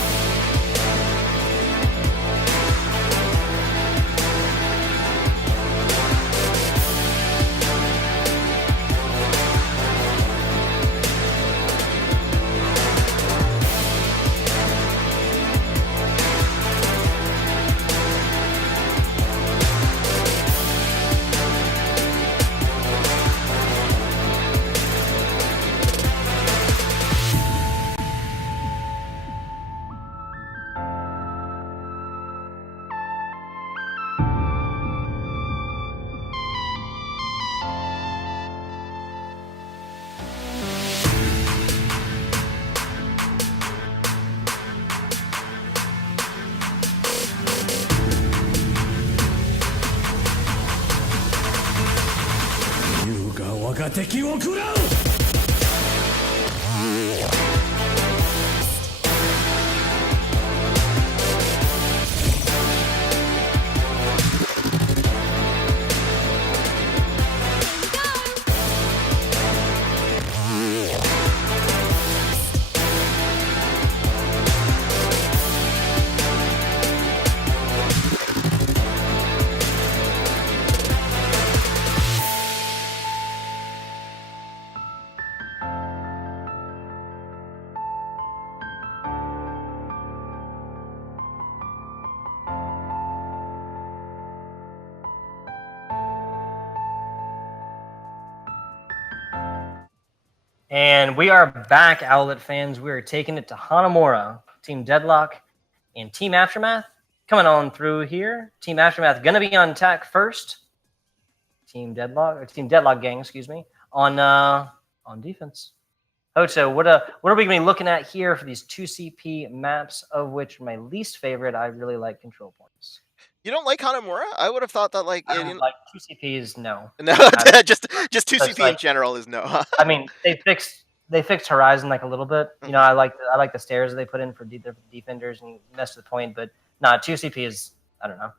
優が我が敵を食らう。And we are back, Owlet fans. We are taking it to Hanamura, Team Deadlock, and Team Aftermath. Coming on through here. Team Aftermath going to be on attack first. Team Deadlock gang, excuse me, on defense. Hoto, what are we going to be looking at here for these 2CP maps, of which my least favorite, I really like control points. You don't like Hanamura? I would have thought that like I don't like 2CPs, no. no, just 2CP like, in general is no. I mean, they fixed Horizon like a little bit. You know, I like the stairs that they put in for defenders and mess with the point, but nah, 2CP is, I don't know.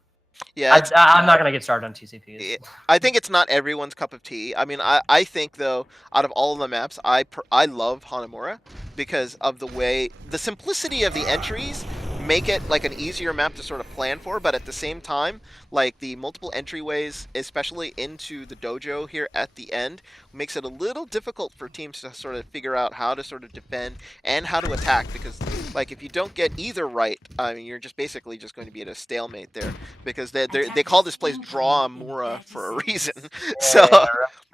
Yeah, I'm not gonna get started on 2CPs. I think it's not everyone's cup of tea. I mean, I think though, out of all of the maps, I love Hanamura because of the simplicity of the entries make it like an easier map to sort of plan for, but at the same time, like the multiple entryways, especially into the dojo here at the end, makes it a little difficult for teams to sort of figure out how to sort of defend and how to attack, because like if you don't get either right, I mean, you're just basically just going to be at a stalemate there, because they call this place Draw Mura for a reason. So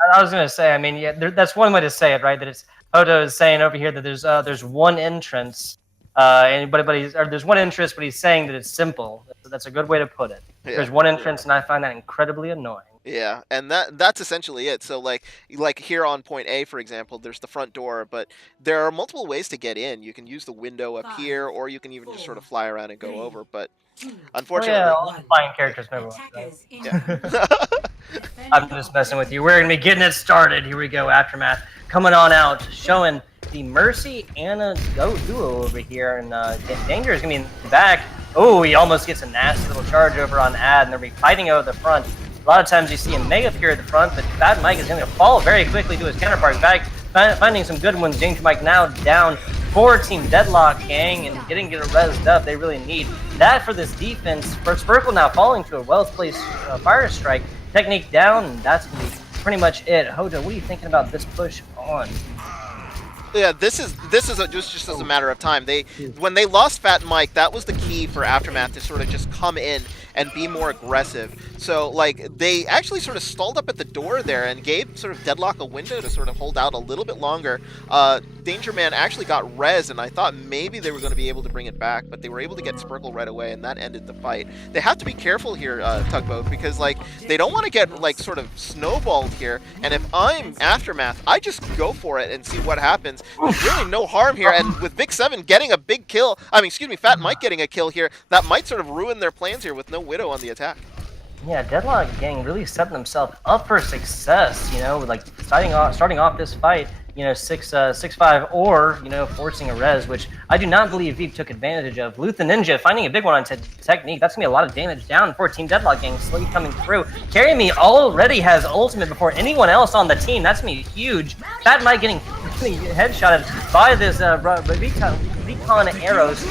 Yeah, I was gonna say, I mean, yeah, that's one way to say it, right? That it's Hoto is saying over here that there's one entrance, there's one entrance, but he's saying that it's simple. That's a good way to put it. yeah. There's one entrance, and I find that incredibly annoying. Yeah, and that's essentially it. So like here on point A, for example, there's the front door, but there are multiple ways to get in. You can use the window up here, or you can even just sort of fly around and go over. But unfortunately, yeah, all the flying characters know what. yeah. I'm just messing with you. We're gonna be getting it started. Here we go. Aftermath coming on out, showing the Mercy Anna duo over here, and Danger is gonna be in the back. Oh, he almost gets a nasty little charge over on Ad, and they'll be fighting over the front. A lot of times you see a Mega appear at the front, but Bad Mike is going to fall very quickly to his counterpart. Back, finding some good ones. Danger Mike now down for Team Deadlock gang and getting rezzed up. They really need that for this defense. For Spurkle now falling to a well-placed fire strike. Technique down, and that's going to be pretty much it. Hojo, what are you thinking about this push on? Yeah, this is just as a matter of time. When they lost Fat Mike, that was the key for Aftermath to sort of just come in and be more aggressive. So like they actually sort of stalled up at the door there and gave sort of Deadlock a window to sort of hold out a little bit longer. Danger Man actually got res, and I thought maybe they were going to be able to bring it back, but they were able to get Spurkle right away, and that ended the fight. They have to be careful here, Tugboat, because like they don't want to get like sort of snowballed here. And if I'm Aftermath, I just go for it and see what happens. There's really no harm here, and with Vic 7 getting a big kill, Fat Mike getting a kill here, that might sort of ruin their plans here with no Widow on the attack. Yeah, Deadlock gang really setting themselves up for success, you know, like starting off this fight, you know, 6-5, or, you know, forcing a res, which I do not believe Veep took advantage of. Luther Ninja finding a big one on technique. That's going to be a lot of damage down for Team Deadlock gang. Slowly coming through. Carry Me already has ultimate before anyone else on the team. That's going to be huge. Fat Mike getting headshotted by this Recon arrows.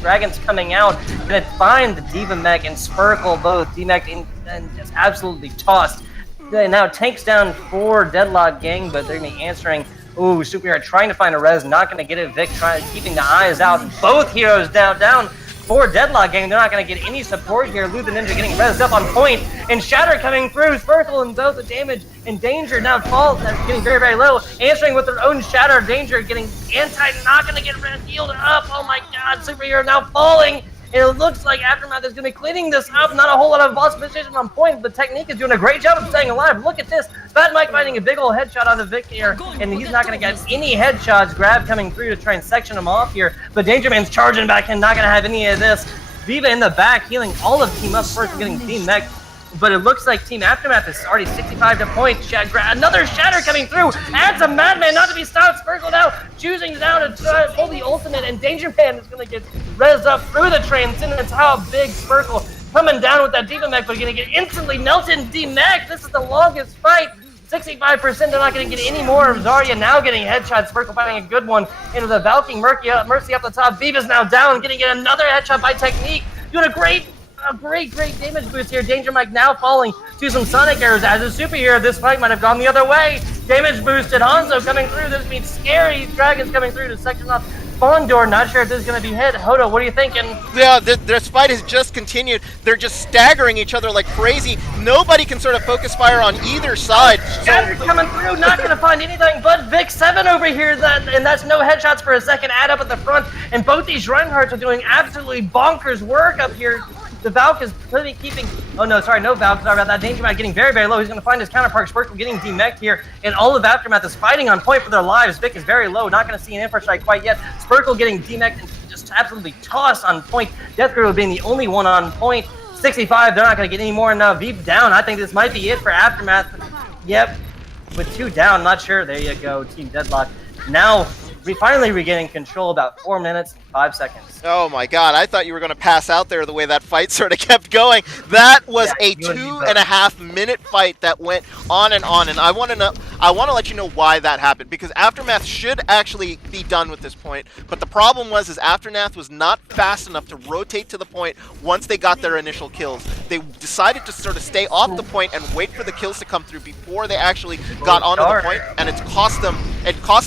Dragons coming out. Going to find the Diva Mech and Spurkle both. D-Mech and just absolutely tossed. They now tanks down for Deadlock gang, but they're going to be answering. Ooh, Superhero trying to find a res, not going to get it. Vic keeping the eyes out. Both heroes down for Deadlock gang. They're not going to get any support here. Lou the Ninja getting rezzed up on point, and Shatter coming through. Spurkle and both the damage, and Danger now falls, getting very, very low. Answering with their own Shatter. Danger getting not going to get healed up. Oh my god, Superhero now falling. It looks like Aftermath is going to be cleaning this up. Not a whole lot of boss position on point, but Technique is doing a great job of staying alive. Look at this. Fat Mike finding a big old headshot on the Vic here, and he's not going to get any headshots. Grab coming through to try and section him off here, but Danger Man's charging back and not going to have any of this. Viva in the back healing all of Team Up first and getting Team Mech. But it looks like Team Aftermath is already 65 to point. Another Shatter coming through. Adds a Madman not to be stopped. Spurkle now choosing now to pull the ultimate, and Danger Man is going to get rezzed up through the Transcendence. How big Spurkle coming down with that Diva Mech, but going to get instantly melted in D-Mech. This is the longest fight. 65%, they're not going to get any more. Zarya now getting headshots. Spurkle finding a good one into the Valkyrie Mercy up the top. Viva's now down, getting another headshot by Technique. Doing a great damage boost here. Danger Mike now falling to some Sonic arrows. As a superhero, this fight might have gone the other way. Damage boosted. Hanzo coming through. This means scary. Dragons coming through to section off spawn door. Not sure if this is going to be hit. Hodo, what are you thinking? Yeah, this fight has just continued. They're just staggering each other like crazy. Nobody can sort of focus fire on either side. Shots coming through, not going to find anything but Vic 7 over here, and that's no headshots for a second. Add up at the front, and both these Reinhardts are doing absolutely bonkers work up here. The Valk is clearly keeping. Oh no, sorry, no Valk. Sorry about that. Danger Man getting very, very low. He's going to find his counterpart. Sparkle getting demeched here, and all of Aftermath is fighting on point for their lives. Vic is very low, not going to see an infra strike quite yet. Sparkle getting demeched and just absolutely tossed on point. Death Guru being the only one on point. 65. They're not going to get any more. Now Veep down. I think this might be it for Aftermath. Yep, with 2 down. Not sure. There you go, Team Deadlock. Now finally regaining control. About 4 minutes and 5 seconds. Oh my god, I thought you were going to pass out there the way that fight sort of kept going. That was a 2.5 minute fight that went on, and I want to let you know why that happened, because Aftermath should actually be done with this point, but the problem was Aftermath was not fast enough to rotate to the point once they got their initial kills. They decided to sort of stay off the point and wait for the kills to come through before they actually got onto the point, and it cost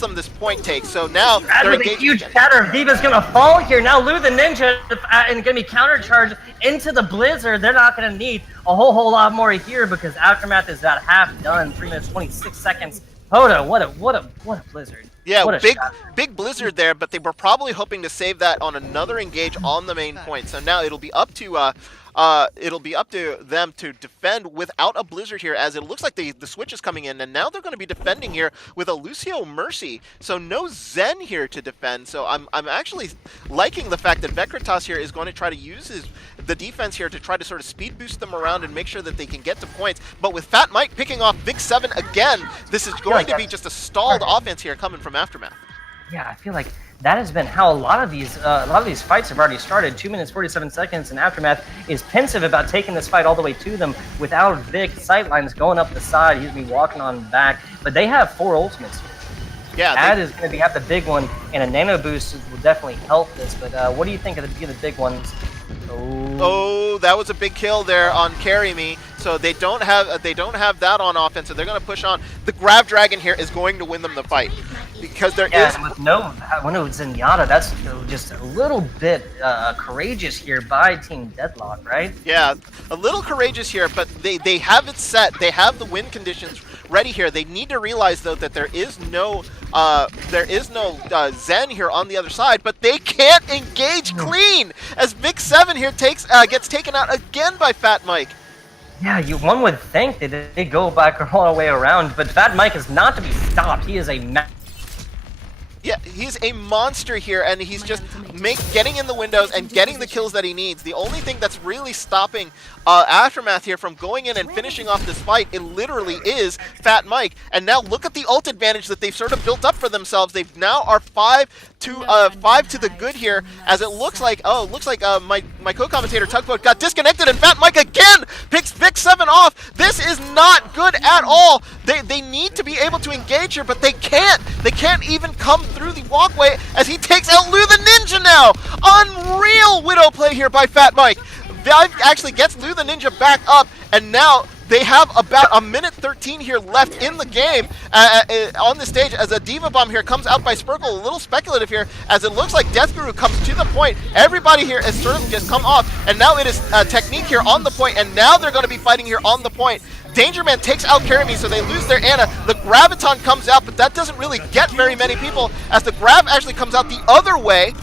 them this point take. So now they're with a huge shatter. Diva's going to fall here. Now Lou the Ninja and going to be countercharged into the Blizzard. They're not going to need a whole lot more here because Aftermath is about half done. 3 minutes 26 seconds. Hoda, what a Blizzard. Yeah, big Blizzard there, but they were probably hoping to save that on another engage on the main point. So now it'll be up to them to defend without a Blizzard here, as it looks like the switch is coming in, and now they're going to be defending here with a Lucio Mercy. So no Zen here to defend. So I'm actually liking the fact that Vekritas here is going to try to use the defense here to try to sort of speed boost them around and make sure that they can get to points. But with Fat Mike picking off Vic 7 again, this is going to be just a stalled offense here coming from Aftermath. Yeah, I feel like that has been how a lot of these fights have already started. 2 minutes 47 seconds, and Aftermath is pensive about taking this fight all the way to them without Vic. Sightlines going up the side. He's gonna be walking on back, but they have 4 ultimates here. Yeah, Ad is going to have the big one, and a nano boost will definitely help this. But what do you think of the big ones? Oh, that was a big kill there on Carry Me. So they don't have that on offense, so they're going to push on. The Grav Dragon here is going to win them the fight, because there is with no Zenyatta. That's just a little bit courageous here by Team Deadlock, right? Yeah, a little courageous here, but they have it set. They have the win conditions ready here. They need to realize though that there is no Zen here on the other side, but they can't engage clean as Vic 7 here gets taken out again by Fat Mike. Yeah, one would think that they go back all the way around, but Fat Mike is not to be stopped. He is Yeah, he's a monster here, and he's just getting in the windows and getting the kills that he needs. The only thing that's really stopping Aftermath here from going in and finishing off this fight, it literally is Fat Mike. And now look at the ult advantage that they've sort of built up for themselves. They now are 5 to the good here, as it looks like my co-commentator Tugboat got disconnected, and Fat Mike again picks Vic 7 off. This is not good at all. They need to be able to engage here, but they can't. They can't even come through the walkway as he takes out Lou the Ninja now. Unreal Widow play here by Fat Mike. Valve actually gets Lou the Ninja back up, and now they have about a minute 13 here left in the game on the stage as a Diva Bomb here comes out by Sparkle. A little speculative here, as it looks like Death Guru comes to the point. Everybody here has sort of just come off, and now it is Technique here on the point, and now they're going to be fighting here on the point. Danger Man takes out Carry Me, so they lose their Ana. The Graviton comes out, but that doesn't really get very many people, as the Grav actually comes out the other way.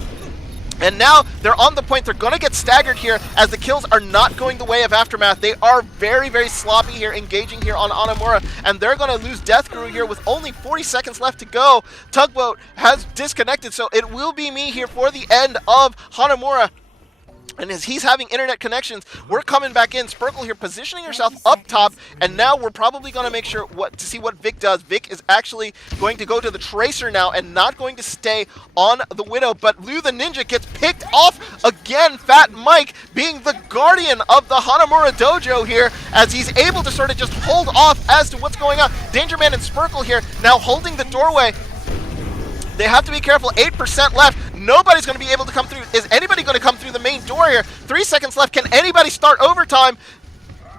And now they're on the point. They're going to get staggered here, as the kills are not going the way of Aftermath. They are very, very sloppy here, engaging here on Hanamura, and they're going to lose Death Guru here with only 40 seconds left to go. Tugboat has disconnected, so it will be me here for the end of Hanamura. And as he's having internet connections, we're coming back in. Sparkle here positioning herself up top, and now we're probably going to make sure to see what Vic does. Vic is actually going to go to the Tracer now and not going to stay on the Widow, but Lou the Ninja gets picked off again. Fat Mike being the guardian of the Hanamura Dojo here, as he's able to sort of just hold off as to what's going on. Danger Man and Sparkle here now holding the doorway. They have to be careful. 8% left. Nobody's going to be able to come through. Is anybody going to come through the main door here? 3 seconds left. Can anybody start overtime?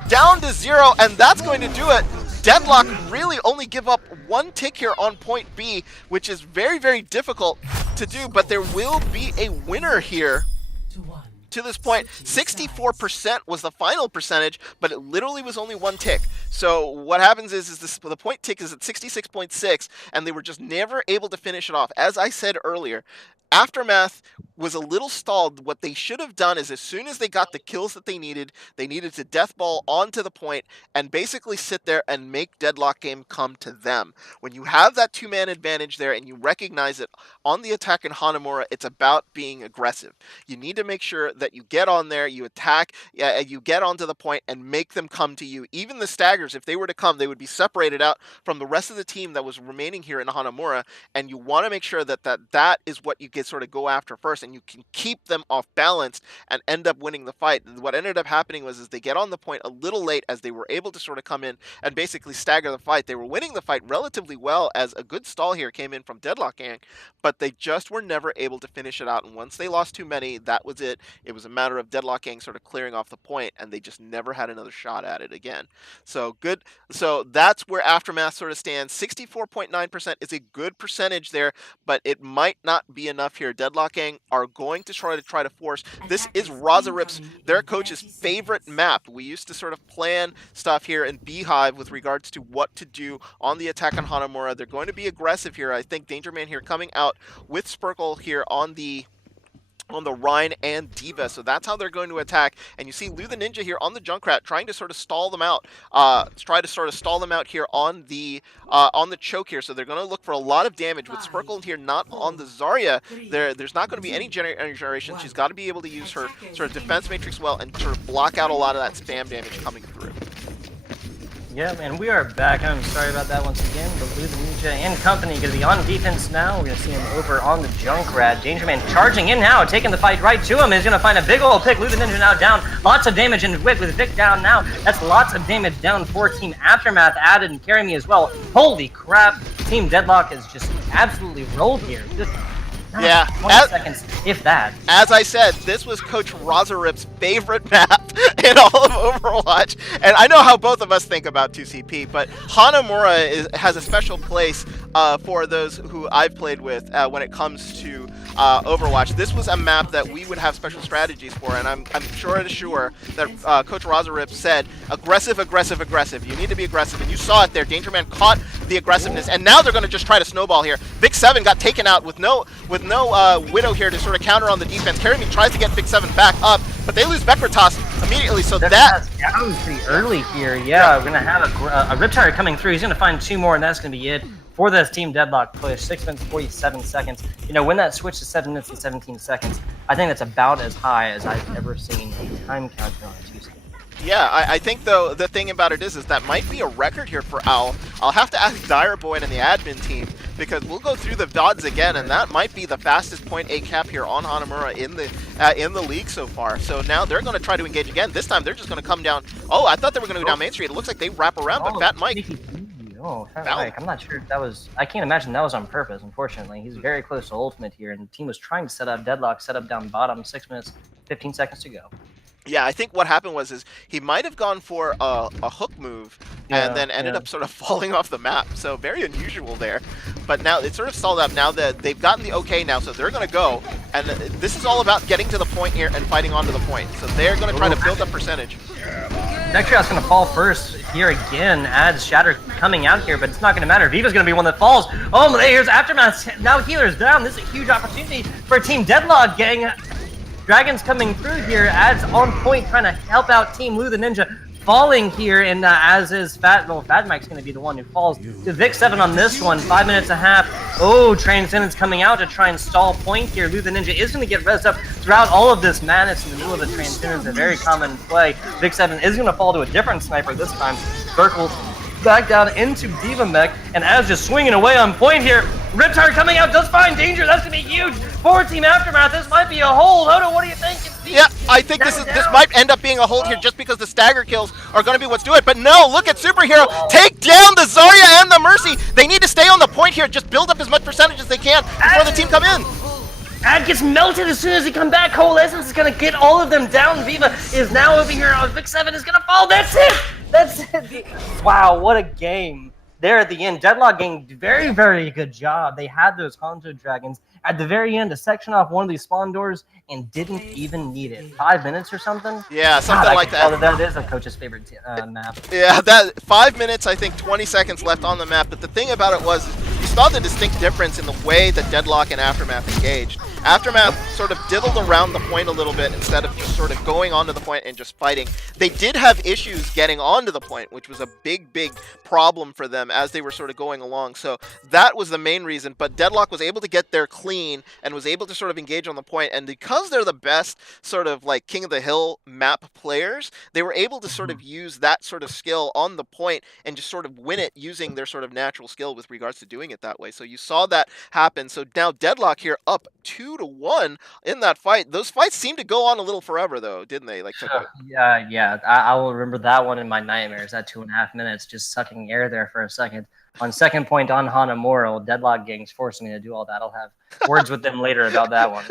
Down to 0, and that's going to do it. Deadlock really only give up 1 tick here on point B, which is very, very difficult to do, but there will be a winner here. To this point, 64% was the final percentage, but it literally was only 1 tick. So what happens is the point tick is at 66.6, and they were just never able to finish it off. As I said earlier, Aftermath was a little stalled. What they should have done is as soon as they got the kills that they needed to deathball onto the point and basically sit there and make Deadlock game come to them. When you have that 2-man advantage there and you recognize it on the attack in Hanamura, it's about being aggressive. You need to make sure that you get on there, you attack, you get onto the point and make them come to you. Even the staggers, if they were to come, they would be separated out from the rest of the team that was remaining here in Hanamura, and you want to make sure that that is what you sort of go after first, and you can keep them off balance and end up winning the fight. What ended up happening was they get on the point a little late as they were able to sort of come in and basically stagger the fight. They were winning the fight relatively well as a good stall here came in from Deadlock Gang, but they just were never able to finish it out, and once they lost too many, that was it. It was a matter of Deadlock Gang sort of clearing off the point, and they just never had another shot at it again. So good. So that's where Aftermath sort of stands. 64.9% is a good percentage there, but it might not be enough here. Deadlock Gang are going to try to force. This is Razorip's, their coach's favorite map. We used to sort of plan stuff here in Beehive with regards to what to do on the attack on Hanamura. They're going to be aggressive here. I think Danger Man here coming out with Spurkle here on the Rhine and Diva, so that's how they're going to attack. And you see Lou the Ninja here on the Junkrat trying to sort of stall them out, here on the choke here. So they're going to look for a lot of damage with Spurkle here, not on the Zarya. There's not going to be any generation. She's got to be able to use her sort of defense matrix well and sort of block out a lot of that spam damage coming through. Yeah, and we are back. I'm sorry about that once again, but Lou the Ninja and company going to be on defense now. We're going to see him over on the Junkrat. Danger Man charging in now, taking the fight right to him. He's going to find a big old pick. Lou the Ninja now down. Lots of damage, and with Vic down now. That's lots of damage down for Team Aftermath added and carry me as well. Holy crap. Team Deadlock is just absolutely rolled here. Just 20 seconds, if that. As I said, this was Coach Razorip's favorite map in all of Overwatch, and I know how both of us think about 2CP, but Hanamura has a special place for those who I've played with when it comes to Overwatch. This was a map that we would have special strategies for, and I'm sure that Coach Razorip said, aggressive, aggressive, aggressive. You need to be aggressive, and you saw it there. Danger Man caught the aggressiveness, and now they're going to just try to snowball here. Vic 7 got taken out with no Widow here to sort of counter on the defense. Karami tries to get Vic 7 back up, but they lose Bekratos immediately, so that was pretty early here. Yeah, we're going to have a Riptire coming through. He's going to find 2 more, and that's going to be it for this Team Deadlock push. 6 minutes, 47 seconds. You know, when that switched to 7 minutes and 17 seconds, I think that's about as high as I've ever seen a time counter on a 2CP. Yeah, I think, though, the thing about it is that might be a record here for OWL. I'll have to ask Dire Boy and the admin team, because we'll go through the VODs again, and that might be the fastest point A cap here on Hanamura in the league so far. So now they're going to try to engage again. This time they're just going to come down. Oh, I thought they were going to go down Main Street. It looks like they wrap around, but Fat Mike. Oh, Fat Mike. I'm not sure if that was... I can't imagine that was on purpose, unfortunately. He's very close to ultimate here, and the team was trying to set up Deadlock, set up down bottom, 6 minutes, 15 seconds to go. Yeah, I think what happened was he might have gone for a hook move and then ended up sort of falling off the map. So very unusual there. But now it's sort of stalled up. Now that they've gotten the okay now, so they're going to go. And this is all about getting to the point here and fighting onto the point. So they're going to try to build up percentage. Vectriot's going to fall first here again. Adds Shatter coming out here, but it's not going to matter. Viva's going to be one that falls. Oh, here's Aftermath. Now Healer's down. This is a huge opportunity for Team Deadlock, gang. Dragon's coming through here, Ad's on point trying to help out Team Lou the Ninja, falling here, and as is Fat Mike's going to be the one who falls. To Vic 7 on this one, 5 minutes and a half. Oh, Transcendence coming out to try and stall point here. Lou the Ninja is going to get rezzed up throughout all of this madness in the middle of the Transcendence, a very common play. Vic 7 is going to fall to a different sniper this time. Circles back down into Diva Mech, and Az just swinging away on point here. Riptire coming out, does find Danger. That's going to be huge for Team Aftermath. This might be a hold. Hodo, what do you think? Yeah, I think this might end up being a hold here just because the stagger kills are going to be what's doing it. But no, look at Superhero. Take down the Zarya and the Mercy. They need to stay on the point here. Just build up as much percentage as they can before the team come in. Ad gets melted as soon as he comes back. Coalescence is going to get all of them down. Viva is now over here. Vic 7 is going to fall. That's it. That's wow, what a game. There at the end, Deadlock getting very, very good job. They had those Honto Dragons at the very end to section off one of these spawn doors and didn't even need it. 5 minutes or something? Yeah, something God, I like can tell that. that is a coach's favorite map. Yeah, that 5 minutes, I think 20 seconds left on the map, but the thing about it was you saw the distinct difference in the way that Deadlock and Aftermath engaged. Aftermath sort of diddled around the point a little bit instead of just sort of going onto the point and just fighting. They did have issues getting onto the point, which was a big, big problem for them as they were sort of going along. So that was the main reason, but Deadlock was able to get there clean and was able to sort of engage on the point, and because they're the best sort of like King of the Hill map players, they were able to sort of use that sort of skill on the point and just sort of win it using their sort of natural skill with regards to doing it that way. So you saw that happen. So now Deadlock here up 2-1 in that fight. Those fights seemed to go on a little forever though, didn't they? Like Yeah. I will remember that one in my nightmares. That 2.5 minutes just sucking air there for a second. On second point on Hanamura, Deadlock Gang's forcing me to do all that. I'll have words with them later about that one.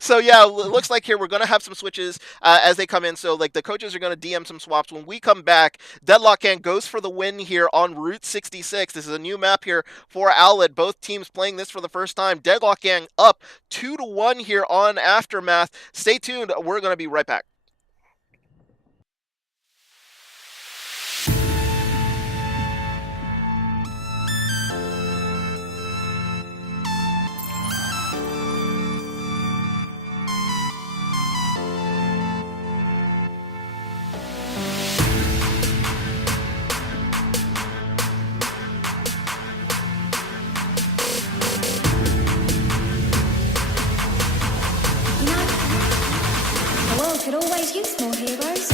So yeah, it looks like here we're going to have some switches as they come in. So like the coaches are going to DM some swaps. When we come back, Deadlock Gang goes for the win here on Route 66. This is a new map here for OWLET. Both teams playing this for the first time. Deadlock Gang up 2-1 here on Aftermath. Stay tuned. We're going to be right back. You know, the world could always use more heroes.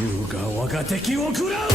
Yuga 我が敵を食らう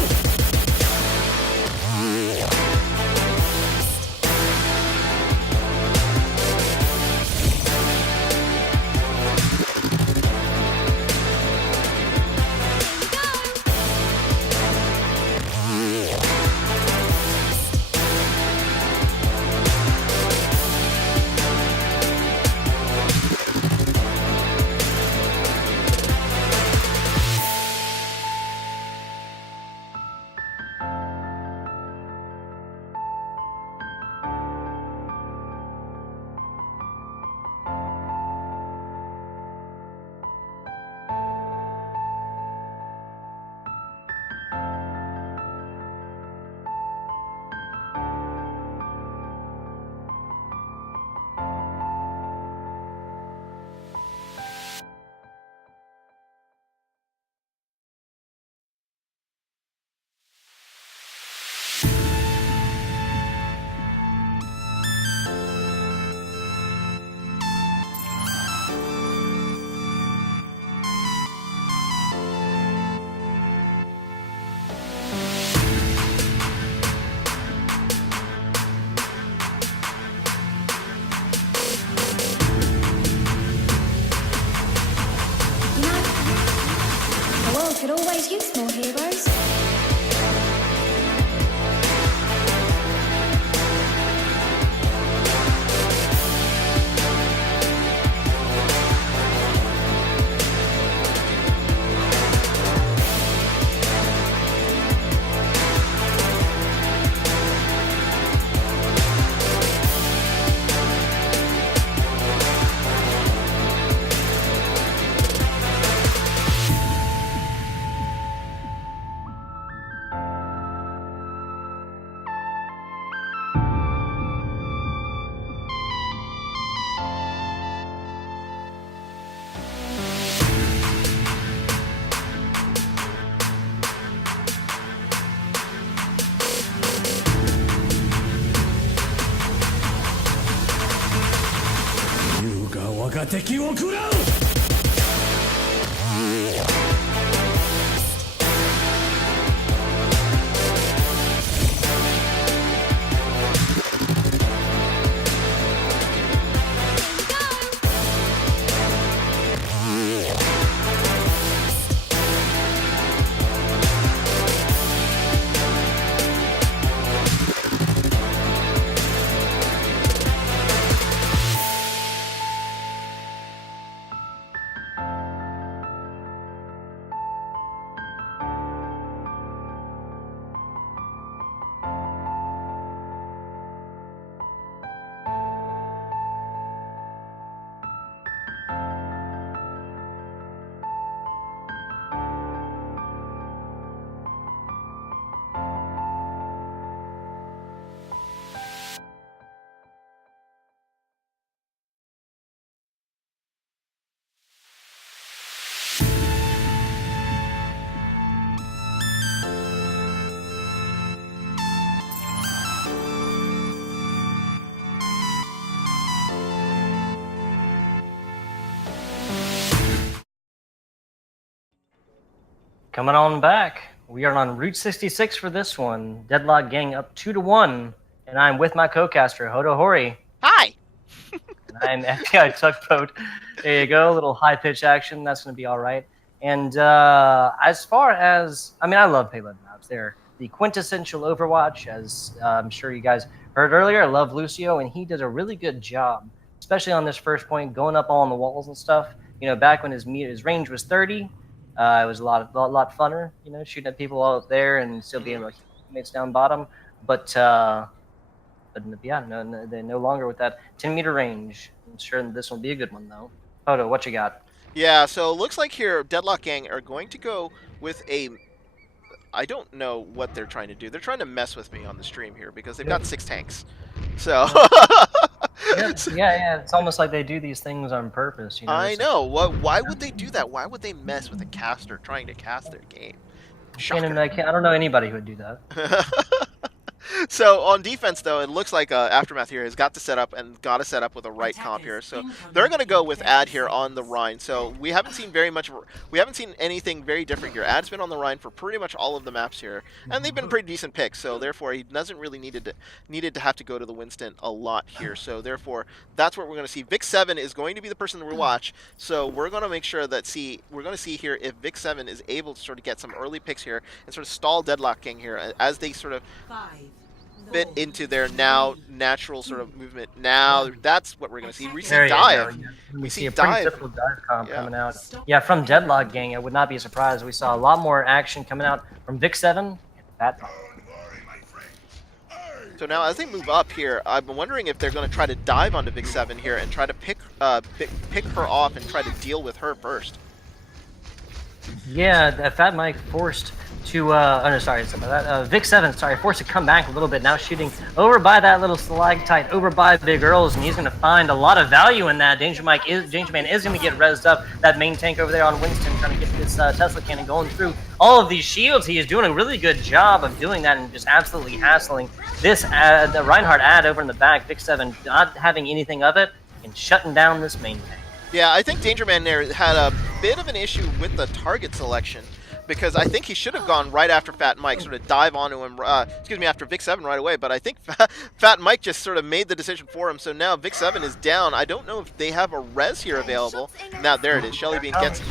Could always use more heroes. が敵を食らう Coming on back, we are on Route 66 for this one. Deadlock gang up 2-1, and I'm with my co-caster Hodo Hori. Hi. And I'm FBI Tugboat. There you go, a little high-pitch action. That's going to be all right. And as far as, I mean, I love payload maps. They're the quintessential Overwatch, as I'm sure you guys heard earlier. I love Lucio, and he did a really good job, especially on this first point, going up on the walls and stuff. You know, back when his range was 30, it was a lot funner, you know, shooting at people all up there and still being like teammates down bottom. But yeah, no, they're no longer with that 10-meter range. I'm sure this will be a good one though. Hodo, what you got? Yeah, so it looks like here Deadlock gang are going to go with a. I don't know what they're trying to do. They're trying to mess with me on the stream here because they've got 6 tanks. So. Yeah. It's almost like they do these things on purpose. You know. I know. Why would they do that? Why would they mess with a caster trying to cast their game? Shocker. I don't know anybody who would do that. So on defense, though, it looks like Aftermath here has got to set up with a right comp here. So they're going to go with Ad here on the Rhine. So we haven't seen anything very different here. Ad's been on the Rhine for pretty much all of the maps here, and they've been pretty decent picks. So therefore, he doesn't really needed to have to go to the Winston a lot here. So therefore, that's what we're going to see. Vic 7 is going to be the person to watch. So we're going to make sure that we're going to see here if Vic 7 is able to sort of get some early picks here and sort of stall Deadlock gang here as they sort of fit into their now natural sort of movement. Now that's what we're going to see. We see dive. We see a pretty typical dive comp coming out. Yeah, from Deadlock gang, it would not be a surprise. We saw a lot more action coming out from Vic 7 and Fat Mike. So now as they move up here, I'm wondering if they're going to try to dive onto Vic 7 here and try to pick her off and try to deal with her first. Yeah, Fat Mike forced to, Vic 7, forced to come back a little bit. Now shooting over by that little stalactite, over by Big Earls, and he's going to find a lot of value in that. Danger Man is going to get rezzed up. That main tank over there on Winston trying to get this Tesla cannon going through all of these shields. He is doing a really good job of doing that and just absolutely hassling this the Reinhardt ad over in the back. Vic 7 not having anything of it and shutting down this main tank. Yeah, I think Danger Man there had a bit of an issue with the target selection, because I think he should have gone right after Fat Mike, sort of dive onto him, after Vic 7 right away, but I think Fat Mike just sort of made the decision for him, so now Vic 7 is down. I don't know if they have a res here available. Now, there it is. Shelly Bean gets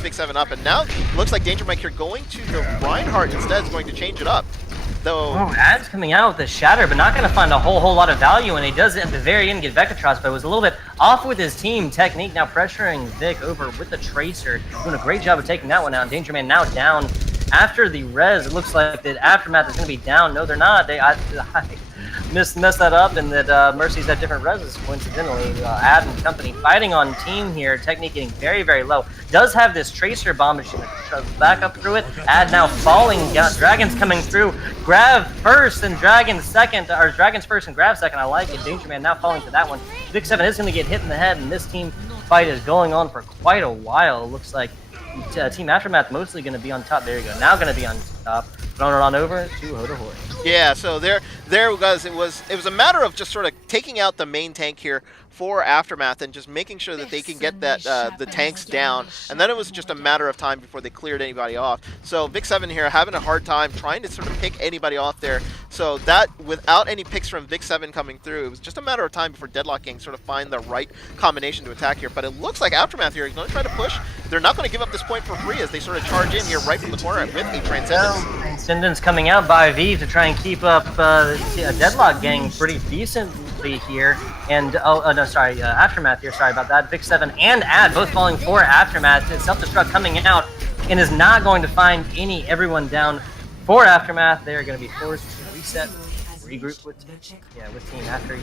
Vic 7 up, and now looks like Danger Mike here going to the Reinhardt instead is going to change it up. Though, Ad's coming out with a shatter, but not going to find a whole lot of value, and he does at the very end get Vectotros, but was a little bit off with his team technique. Now pressuring Vic over with the Tracer, doing a great job of taking that one out. Danger Man now down after the res. It looks like that Aftermath is going to be down. No, they're not. I messed that up, and that Mercy's had different reses, coincidentally. Ad and company fighting on team here. Technique getting very, very low. Does have this Tracer bomb machine that back up through it. Ad now falling. Got Dragons coming through. Grab first and Dragons second, or Dragons first and Grab second. I like it. Danger Man now falling to that one. Vic 7 is going to get hit in the head, and this team fight is going on for quite a while. It looks like Team Aftermath mostly going to be on top. There you go. Now going to be on top. Throwing it on over to Hodo Hori. Yeah, so there was it was a matter of just sort of taking out the main tank here for Aftermath and just making sure that they can get that the tanks down, and then it was just a matter of time before they cleared anybody off. So Vic 7 here having a hard time trying to sort of pick anybody off there. So that without any picks from Vic 7 coming through, it was just a matter of time before Deadlock Gang sort of find the right combination to attack here. But it looks like Aftermath here is going to try to push. They're not going to give up this point for free as they sort of charge in here right from the corner with a Transcendence. Transcendence coming out by V to try and keep up Deadlock Gang pretty decently here. And Aftermath here, sorry about that. Vic 7 and Ad both falling for Aftermath. Self-destruct coming out and is not going to find everyone down for Aftermath. They're going to be forced to reset, regroup with team after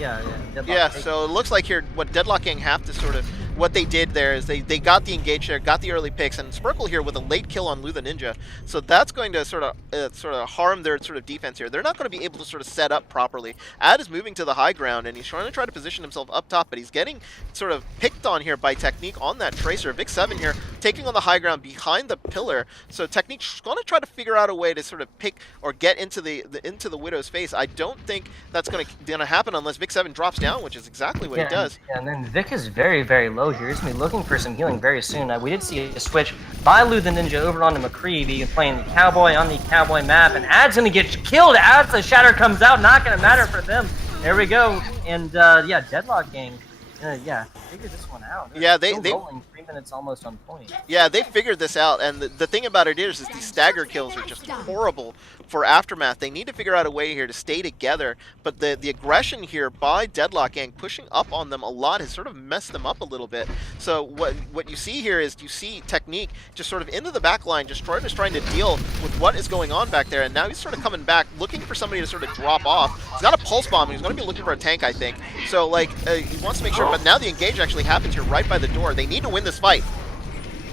Deadlock. So it looks like here what Deadlock Gang have to sort of what they did there is they got the engage there, got the early picks, and Sparkle here with a late kill on Lou the Ninja. So that's going to sort of harm their sort of defense here. They're not going to be able to sort of set up properly. Ad is moving to the high ground and he's trying to position himself up top, but he's getting sort of picked on here by Technique on that Tracer. Vic 7 here taking on the high ground behind the pillar. So Technique's going to try to figure out a way to sort of pick or get into the Widow's face. I don't think that's going to happen unless Vic 7 drops down, which is exactly what he does. And then Vic is very, very low here. He's going to be looking for some healing very soon. We did see a switch by Lou the Ninja over onto McCree, being playing the Cowboy on the Cowboy map, and Ad's going to get killed as the Shatter comes out. Not going to matter for them. There we go. And Deadlock Gang, figured this one out. They're rolling 3 minutes almost on point. Yeah, they figured this out, and the thing about it is these stagger kills are just horrible for Aftermath. They need to figure out a way here to stay together, but the aggression here by Deadlock Gang pushing up on them a lot has sort of messed them up a little bit. So what you see here is you see Technique just sort of into the back line, just trying to deal with what is going on back there, and now he's sort of coming back, looking for somebody to sort of drop off. He's got a pulse bomb, he's going to be looking for a tank, I think. So he wants to make sure, but now the engage actually happens here right by the door. They need to win this fight.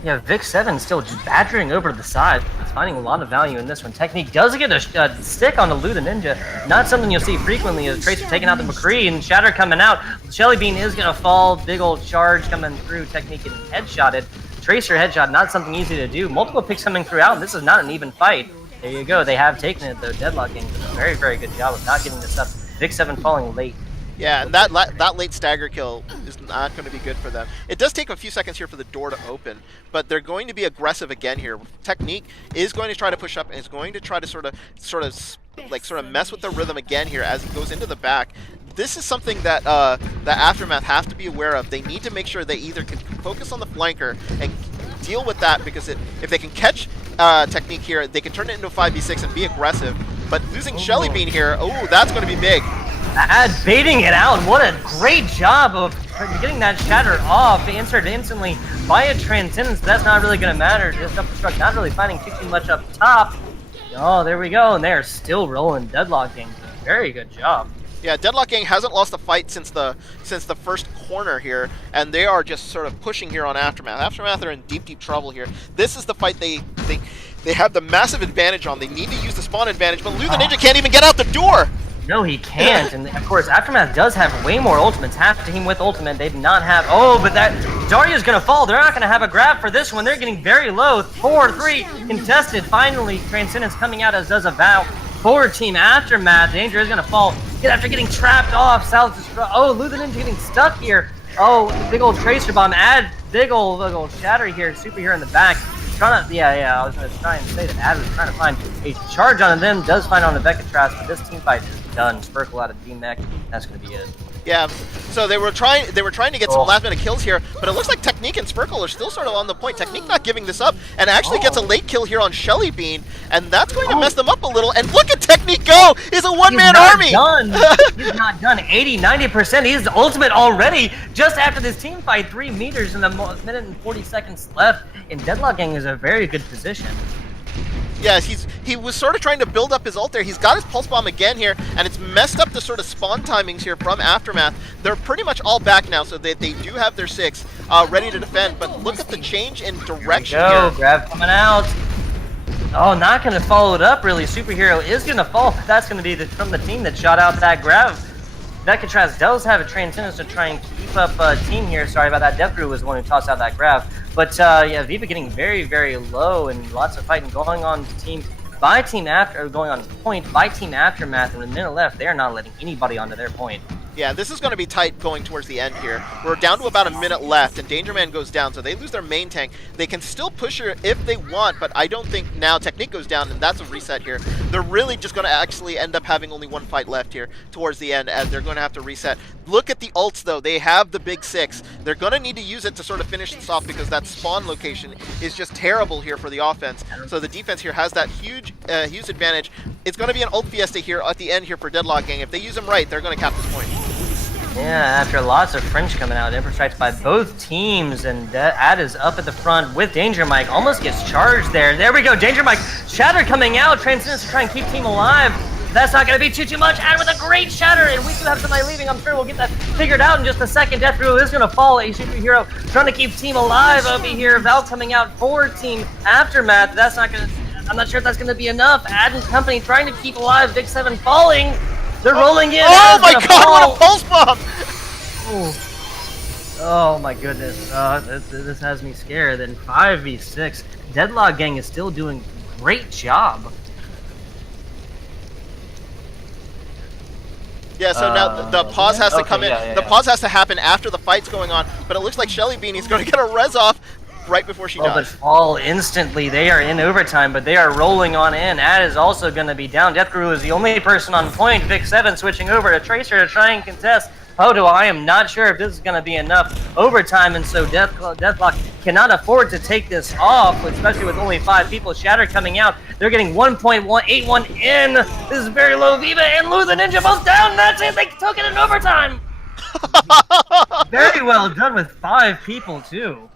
Yeah, Vic 7 still just badgering over to the side. It's finding a lot of value in this one. Technique does get a stick on the Lou the Ninja. Not something you'll see frequently as Tracer taking out the McCree and Shatter coming out. Shelly Bean is going to fall. Big old charge coming through. Technique getting headshotted. Tracer headshot, not something easy to do. Multiple picks coming throughout, and this is not an even fight. There you go. They have taken it, though. Deadlock Gang does a very, very good job of not getting this up. Vic 7 falling late. Yeah, and that late stagger kill is not going to be good for them. It does take a few seconds here for the door to open, but they're going to be aggressive again here. Technique is going to try to push up and is going to try to sort of mess with the rhythm again here as it goes into the back. This is something that the Aftermath have to be aware of. They need to make sure they either can focus on the flanker and deal with that, because if they can catch Technique here, they can turn it into a 5v6 and be aggressive. But losing Shelly Bean here, that's going to be big. Ad baiting it out. What a great job of getting that Shatter off, answered instantly by a Transcendence. That's not really going to matter. Just self-destruct, not really finding too much up top. Oh, there we go, and they're still rolling. Deadlock Gang, very good job. Yeah, Deadlock Gang hasn't lost a fight since the first corner here, and they are just sort of pushing here on Aftermath. Aftermath are in deep trouble here. This is the fight they have the massive advantage on. They need to use the spawn advantage, but Lou the Ninja can't even get out the door. No, he can't, and of course, Aftermath does have way more ultimates. Half team with ultimate, they do not have... but that... Daria's gonna fall. They're not gonna have a grab for this one. They're getting very low. 4-3 contested. Finally, Transcendence coming out as does a vow for Team Aftermath. Danger is gonna fall. After getting trapped off, South Destruct. Lou the Ninja getting stuck here. Big old Tracer Bomb. Add big old Shatter here. Super here in the back. I was going to try and say that Ad was trying to find a charge on them. Does find on the Vecatras, but this team fight is done. Sparkle out of D-Mech. That's going to be it. Yeah, so they were trying to get some last minute kills here, but it looks like Technique and Sparkle are still sort of on the point. Technique not giving this up, and actually gets a late kill here on Shelly Bean, and that's going to mess them up a little. And look at Technique go! He's a one-man army! He's not done. 80-90%. He's ultimate already, just after this team fight. 3 meters and a minute and 40 seconds left, and Deadlock Gang is a very good position. Yeah, he was sort of trying to build up his ult there. He's got his pulse bomb again here, and it's messed up the sort of spawn timings here from Aftermath. They're pretty much all back now, so they do have their 6 ready to defend. But look at the change in direction here. Grab coming out. Not going to follow it up, really. Superhero is going to fall, but that's going to be from the team that shot out that grab. Vecatras does have a Transcendence to try and keep up team here. Sorry about that. Death Crew was the one who tossed out that grab. But Viva getting very, very low, and lots of fighting going on. The team by Team After going on point by Team Aftermath, and with a minute left, they are not letting anybody onto their point. Yeah, this is going to be tight going towards the end here. We're down to about a minute left, and Danger Man goes down, so they lose their main tank. They can still push her if they want, but I don't think now Technique goes down, and that's a reset here. They're really just going to actually end up having only one fight left here towards the end, as they're going to have to reset. Look at the ults, though. They have the big 6. They're going to need to use it to sort of finish this off, because that spawn location is just terrible here for the offense. So the defense here has that huge advantage. It's going to be an ult fiesta here at the end here for Deadlock Gang. If they use them right, they're going to cap this point. Yeah, after lots of French coming out, Emperor strikes by both teams, and Ad is up at the front with Danger Mike. Almost gets charged there. There we go, Danger Mike. Shatter coming out, Transcendence to try and keep team alive. That's not going to be too much. Ad with a great Shatter, and we do have somebody leaving. I'm sure we'll get that figured out in just a second. Death Rule is going to fall. A superhero trying to keep team alive over here. Val coming out for Team Aftermath. That's not going to... I'm not sure if that's going to be enough. Ad and company trying to keep alive. Big 7 falling. They're rolling in. Oh my god, what a pulse bomb! Oh my goodness. This has me scared. And 5v6. Deadlock Gang is still doing a great job. Yeah, so now the pause has to come in. The pause has to happen after the fight's going on, but it looks like Shelly Beanie's going to get a res off right before she dies. But fall instantly. They are in overtime, but they are rolling on in. Ad is also going to be down. Death Guru is the only person on point. Vic 7 switching over to Tracer to try and contest. Hodo, I am not sure if this is going to be enough overtime, and so Deathlock cannot afford to take this off, especially with only 5 people. Shatter coming out. They're getting 1.181 in. This is very low. Viva and Lou the Ninja both down. That's it. They took it in overtime. Very well done with 5 people, too.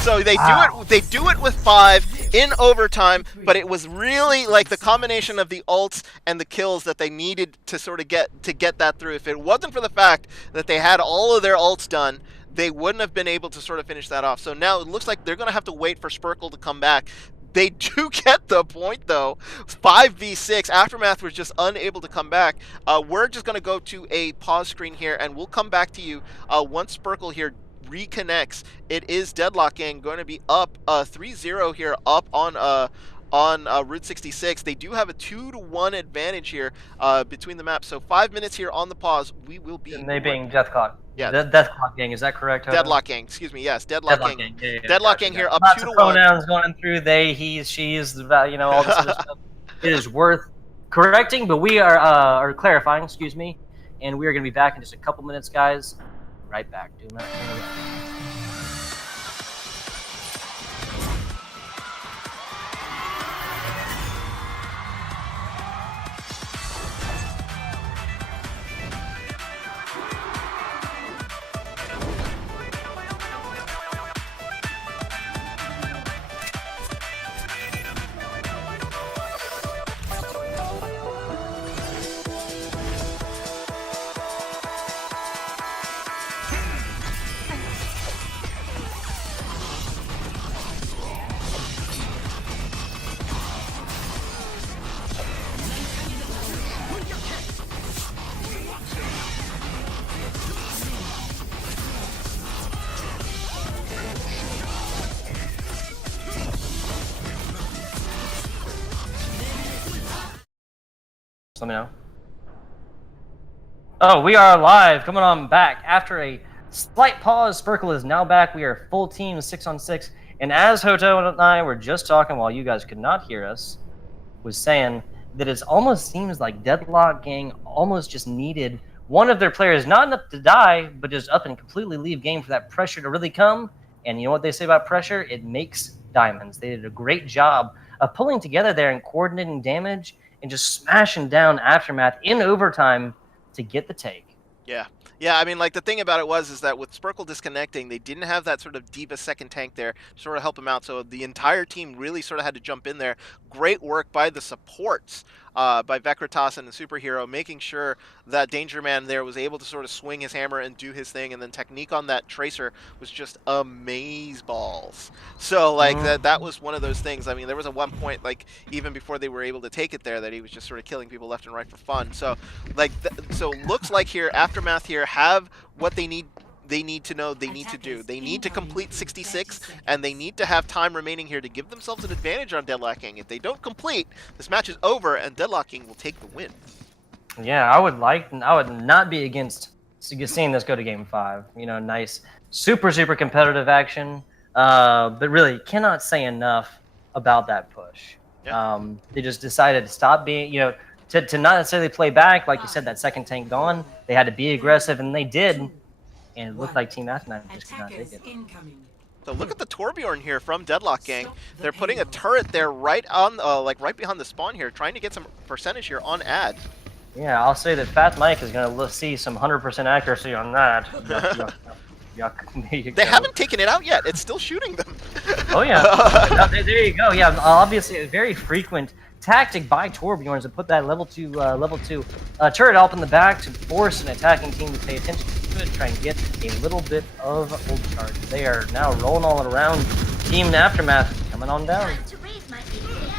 So they do it with 5 in overtime, but it was really like the combination of the ults and the kills that they needed to sort of get that through. If it wasn't for the fact that they had all of their ults done, they wouldn't have been able to sort of finish that off. So now it looks like they're going to have to wait for Spurkle to come back. They do get the point, though. 5v6. Aftermath was just unable to come back. We're just going to go to a pause screen here, and we'll come back to you once Spurkle here reconnects. It is Deadlock Gang going to be up 3-0 here, up on Route 66. They do have a 2-1 advantage here between the maps. So 5 minutes here on the pause. We will be. And they being Deathlock. Yeah, Deathlock Gang. Is that correct? Hodo? Deadlock Gang. Excuse me. Yes, Deadlock Gang. Yeah, Deadlock Gang here up lots 2-1. Of pronouns going through. They, he's, she's. All this other stuff. It is worth correcting, but we are clarifying. Excuse me, and we are going to be back in just a couple minutes, guys. Right back. Do not turn away. Let me know. Oh, we are live. Coming on back. After a slight pause, Spurkle is now back. We are full team 6-on-6. And as Hoto and I were just talking while you guys could not hear us, was saying that it almost seems like Deadlock Gang almost just needed one of their players, not enough to die, but just up and completely leave game for that pressure to really come. And you know what they say about pressure? It makes diamonds. They did a great job of pulling together there and coordinating damage and just smashing down Aftermath in overtime to get the take. Yeah. Yeah, I mean, like, the thing about it is that with Spurkle disconnecting, they didn't have that sort of diva second tank there to sort of help him out, so the entire team really sort of had to jump in there. Great work by the supports, by Vekritas and the Superhero, making sure that Danger Man there was able to sort of swing his hammer and do his thing, and then Technique on that Tracer was just amazeballs. So, like, that was one of those things. I mean, there was at one point, like, even before they were able to take it there, that he was just sort of killing people left and right for fun. So, like, so looks like here, Aftermath here have what they need they need to know they need to do. They need to complete 66, and they need to have time remaining here to give themselves an advantage on Deadlock Gang. If they don't complete, this match is over, and Deadlock Gang will take the win. Yeah, I would not be against seeing this go to Game 5. You know, nice, super competitive action. But really, cannot say enough about that push. Yeah. They just decided to stop being, you know, to not necessarily play back. Like you said, that second tank gone. They had to be aggressive, and they did. And it looked like Team Aftermath just could not take it. So look at the Torbjorn here from Deadlock Gang. They're putting a turret there right on, like right behind the spawn here, trying to get some percentage here on ad. Yeah, I'll say that Fat Mike is going to see some 100% accuracy on that. They haven't taken it out yet. It's still shooting them. Oh, yeah. There you go. Yeah, obviously a very frequent tactic by Torbjorn to put that level 2 turret up in the back to force an attacking team to pay attention to it, try and get a little bit of ult charge. They are now rolling all around. Team Aftermath coming on down.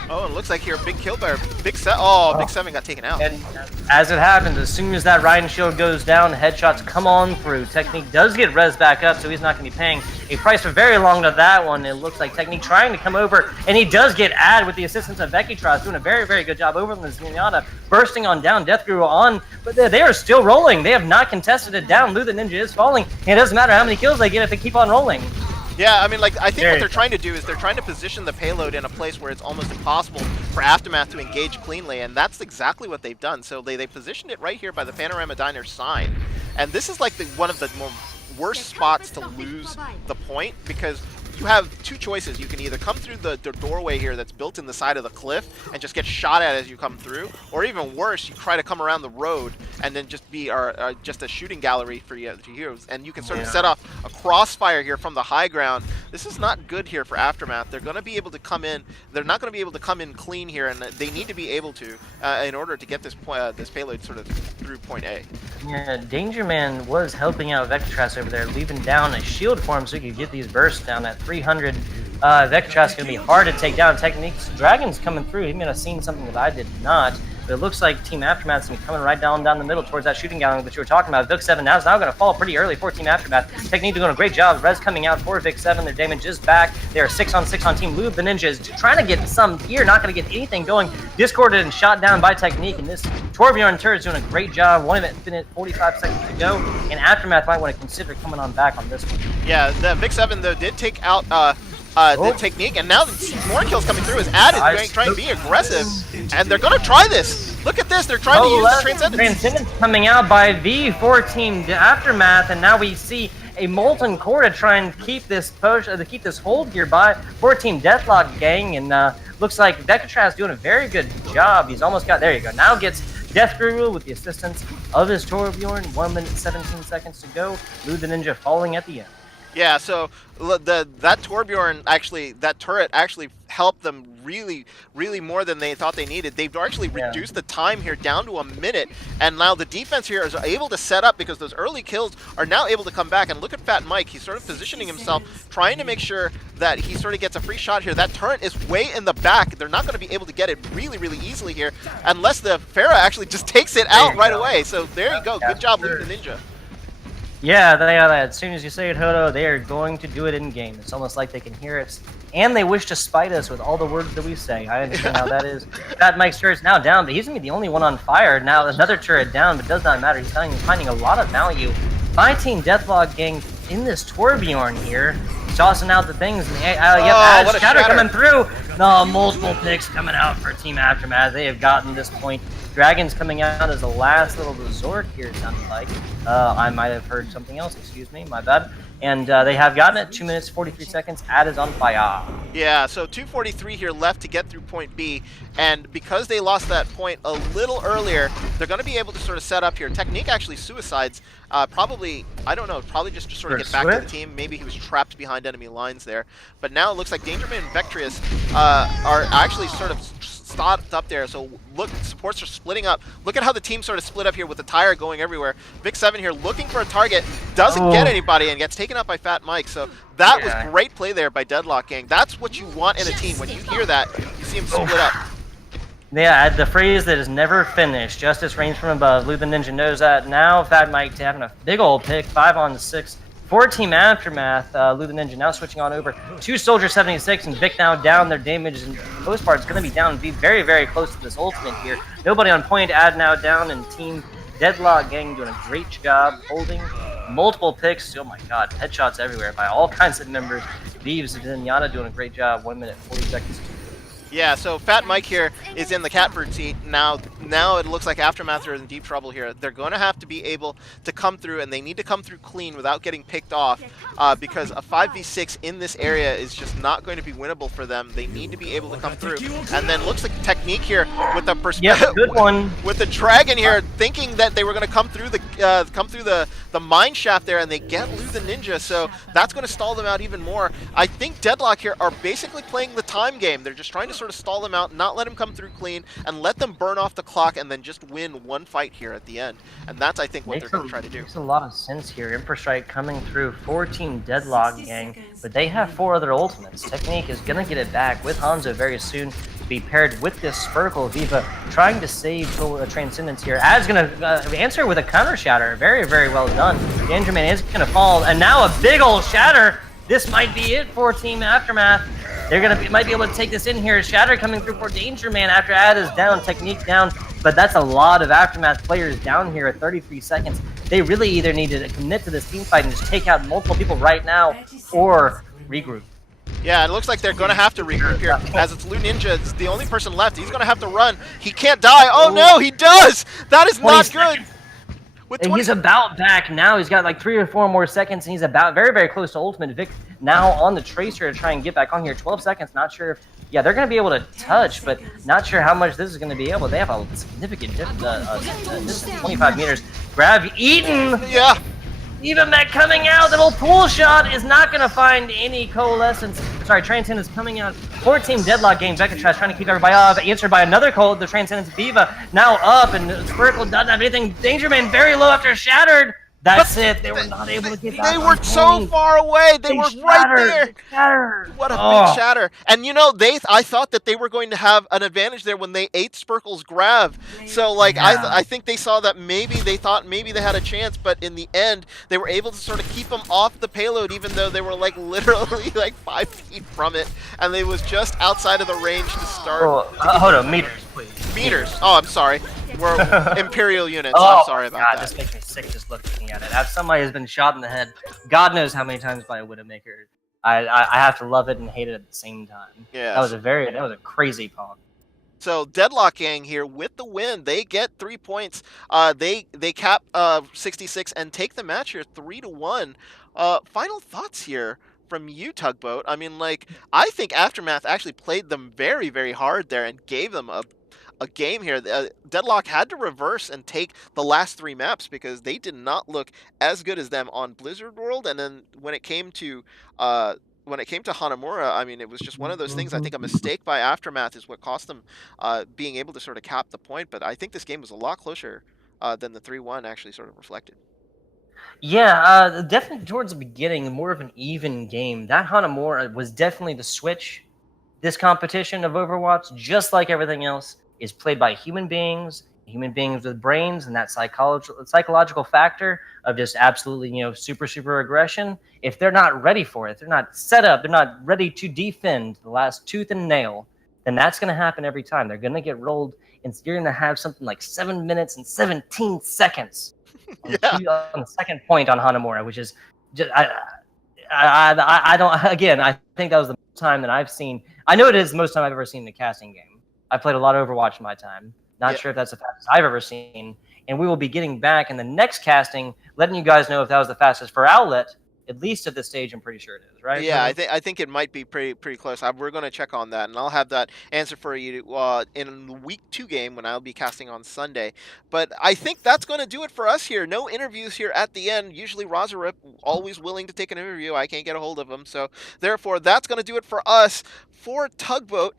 Oh, it looks like here, big kill by Big Seven. Oh, Big Seven got taken out. And as it happens, as soon as that Ryan shield goes down, headshots come on through. Technique does get res back up, so he's not going to be paying a price for very long to that one. It looks like Technique trying to come over, and he does get ad with the assistance of Vekitras, doing a very good job over on the Zenyatta, bursting on down, Death Guru on, but they are still rolling. They have not contested it down. Lou the Ninja is falling, and it doesn't matter how many kills they get if they keep on rolling. Yeah, I mean, like, I think what they're trying to do is they're trying to position the payload in a place where it's almost impossible for Aftermath to engage cleanly, and that's exactly what they've done. So they positioned it right here by the Panorama Diner sign, and this is like one of the worst spots to lose the point, because you have two choices. You can either come through the doorway here that's built in the side of the cliff and just get shot at as you come through, or even worse, you try to come around the road and then just be just a shooting gallery for you heroes, and you can sort of set off a crossfire here from the high ground. This is not good here for Aftermath. They're going to be able to come in. They're not going to be able to come in clean here, and they need to be able to in order to get this payload sort of through point A. Yeah, Danger Man was helping out Vekitras over there, leaving down a shield for him so he could get these bursts down at 300. Vekitras is going to be hard to take down. Techniques, Dragon's coming through. He may have seen something that I did not. But it looks like Team Aftermath's going to be coming right down the middle towards that shooting gallery that you were talking about. Vic 7 now is going to fall pretty early for Team Aftermath. Technique doing a great job. Res coming out for Vic 7. Their damage is back. They are 6-on-6 on Team Lube. The Ninja is trying to get some here, not going to get anything going. Discorded and shot down by Technique. And this Torbjorn turret is doing a great job. 1 minute 45 seconds to go. And Aftermath might want to consider coming on back on this one. Yeah, the Vic 7 though did take out the Technique, and now more kills coming through as Ad is trying to be aggressive, and they're going to try this. Look at this, they're trying to use Transcendence. Transcendence coming out by V for Team Aftermath, and now we see a Molten Core to try and keep this push, to keep this hold here for Team Deathlock Gang, and looks like Vekitras doing a very good job. He's almost got, there you go, now gets Death Guru with the assistance of his Torbjorn. 1 minute 17 seconds to go. Lou the Ninja falling at the end. Yeah, so that Torbjorn actually, that turret actually helped them really more than they thought they needed. They've actually reduced the time here down to a minute, and now the defense here is able to set up because those early kills are now able to come back. And look at Fat Mike, he's sort of positioning himself, trying to make sure that he sort of gets a free shot here. That turret is way in the back. They're not going to be able to get it really easily here unless the Pharah actually just takes it out right away. So there you go, good job, Luke the Ninja. Yeah, they are. As soon as you say it, Hodo, they are going to do it in game. It's almost like they can hear us, and they wish to spite us with all the words that we say. I understand how that is. Fat Mike's turret's now down, but he's gonna be the only one on fire. Now another turret down, but it does not matter. He's finding a lot of value by Team Deathlock Gang in this Torbjorn here, tossing out the things. And what a shatter coming through. No, multiple picks coming out for Team Aftermath. They have gotten this point. Dragon's coming out as the last little resort here, it sounds like. I might have heard something else, excuse me, my bad. And they have gotten it, 2 minutes, 43 seconds. Ad is on fire. Yeah, so 2:43 here left to get through point B. And because they lost that point a little earlier, they're going to be able to sort of set up here. Technique actually suicides. Probably, I don't know, probably just to sort of get back to the team. Maybe he was trapped behind enemy lines there. But now it looks like Dangerman and Vectrius are actually sort of stopped up there. So look, supports are splitting up. Look at how the team sort of split up here with the tire going everywhere. Vic 7 here looking for a target, doesn't get anybody, and gets taken out by Fat Mike. So that was great play there by Deadlock Gang. That's what you want in a team. When you hear that, you see them split up. Yeah, the phrase that is never finished. Justice reigns from above. Lou the Ninja knows that now. Fat Mike having a big old pick, 5-on-6 For Team Aftermath, Lou the Ninja now switching on over to Soldier 76, and Vic now down. Their damage and most part is going to be down and be very, very close to this ultimate here. Nobody on point, Ad now down, and Team Deadlock gang doing a great job holding multiple picks. Oh my god, headshots everywhere by all kinds of members. Beeves and Yada doing a great job. 1 minute, 40 seconds. Yeah, so Fat Mike here is in the catbird seat. Now it looks like Aftermath are in deep trouble here. They're going to have to be able to come through, and they need to come through clean without getting picked off, because a 5v6 in this area is just not going to be winnable for them. They need to be able to come through. And then looks like Technique here with the good one. with the Dragon here, thinking that they were going to come through the mine shaft there, and they get Lou the Ninja, so that's going to stall them out even more. I think Deadlock here are basically playing the time game. They're just trying to sort of stall them out, not let them come through clean, and let them burn off the clock, and then just win one fight here at the end. And that's, I think, what they're going to try to do. Makes a lot of sense here. Emperor Strike coming through for Team Deadlock gang, but they have 4 other ultimates. Technique is going to get it back with Hanzo very soon to be paired with this Spurkle. Viva trying to save Transcendence here. Ad's going to answer with a counter shatter. Very, very well done. Danger Man is going to fall, and now a big old shatter. This might be it for Team Aftermath. They're might be able to take this in here. Shatter coming through for Danger Man after Ad is down, Technique down, but that's a lot of Aftermath players down here at 33 seconds. They really either need to commit to this team fight and just take out multiple people right now, or regroup. Yeah, it looks like they're going to have to regroup here, as it's Lou Ninja. It's the only person left. He's going to have to run. He can't die. Oh no, he does! That is not good! And he's about back now. He's got like 3 or 4 more seconds, and he's about very, very close to ultimate. Vic now on the Tracer to try and get back on here. 12 seconds. Not sure if, yeah, they're going to be able to touch, but not sure how much this is going to be able. They have a significant distance, 25 meters. Grab Eaton. Yeah. Even that coming out, the little pool shot is not going to find any coalescence. Sorry, Transcendence coming out. 14 Deadlock game. Becca Trash trying to keep everybody off. Answered by another cold. The Transcendence Viva now up, and Squircle doesn't have anything. Danger Man very low after Shattered. That's it. They were not able to get that. They were so far away. They were right there. What a big shatter. And you know, I thought that they were going to have an advantage there when they ate Spurkle's grab. So like I think they saw that they thought maybe they had a chance, but in the end they were able to sort of keep them off the payload, even though they were like literally like 5 feet from it, and they was just outside of the range to start. Hold on, meters, please. Meters. Oh, I'm sorry. We're Imperial units. Oh, I'm sorry about that. This makes me sick just looking at it. As somebody has been shot in the head, God knows how many times by a Widowmaker. I have to love it and hate it at the same time. Yeah. That was a crazy pump. So Deadlock gang here with the win. They get 3 points. They cap 66 and take the match here 3-1. Final thoughts here from you, Tugboat. I mean, like, I think Aftermath actually played them very, very hard there and gave them a game here. Deadlock had to reverse and take the last 3 maps because they did not look as good as them on Blizzard World. And then when it came to Hanamura, I mean, it was just one of those things. I think a mistake by Aftermath is what cost them being able to sort of cap the point. But I think this game was a lot closer than the 3-1 actually sort of reflected. Yeah, definitely towards the beginning, more of an even game. That Hanamura was definitely the switch. This competition of Overwatch, just like everything else, is played by human beings with brains, and that psychological factor of just absolutely, super aggression. If they're not ready for it, they're not set up, they're not ready to defend the last tooth and nail, then that's going to happen every time. They're going to get rolled, and you're going to have something like 7 minutes and 17 seconds on the second point on Hanamura, which is just I don't. Again, I think that was the most time that I've seen. I know it is the most time I've ever seen in a casting game. I played a lot of Overwatch in my time. Not sure if that's the fastest I've ever seen. And we will be getting back in the next casting, letting you guys know if that was the fastest for OWLET. At least at this stage, I'm pretty sure it is, right? Yeah, I think it might be pretty close. We're going to check on that, and I'll have that answer for you in the week 2 game when I'll be casting on Sunday. But I think that's going to do it for us here. No interviews here at the end. Usually Razorip always willing to take an interview. I can't get a hold of him, so therefore that's going to do it for us. For Tugboat,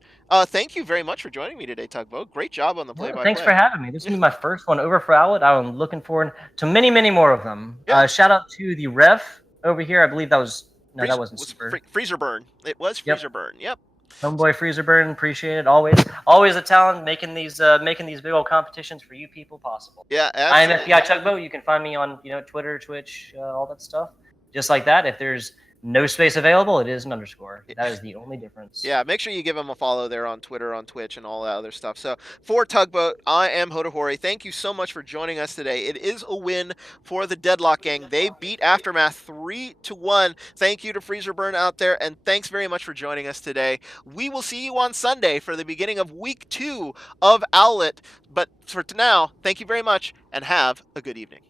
thank you very much for joining me today, Tugboat. Great job on the play-by-play. Thanks for having me. This will be my first one over for OWLET. I'm looking forward to many, many more of them. Shout out to the ref over here. I believe that was that wasn't Super. Freezer Burn. It was Freezer Burn. Yep. Homeboy Freezer Burn, appreciate it. Always a talent making these big old competitions for you people possible. Yeah. I am FBI Tugboat. You can find me on Twitter, Twitch, all that stuff. Just like that, if there's no space available, it is an underscore. That is the only difference. Yeah, make sure you give him a follow there on Twitter, on Twitch, and all that other stuff. So for Tugboat, I am Hodahori. Thank you so much for joining us today. It is a win for the Deadlock gang. They beat Aftermath 3-1. Thank you to Freezer Burn out there, and thanks very much for joining us today. We will see you on Sunday for the beginning of week 2 of OWLET. But for now, thank you very much, and have a good evening.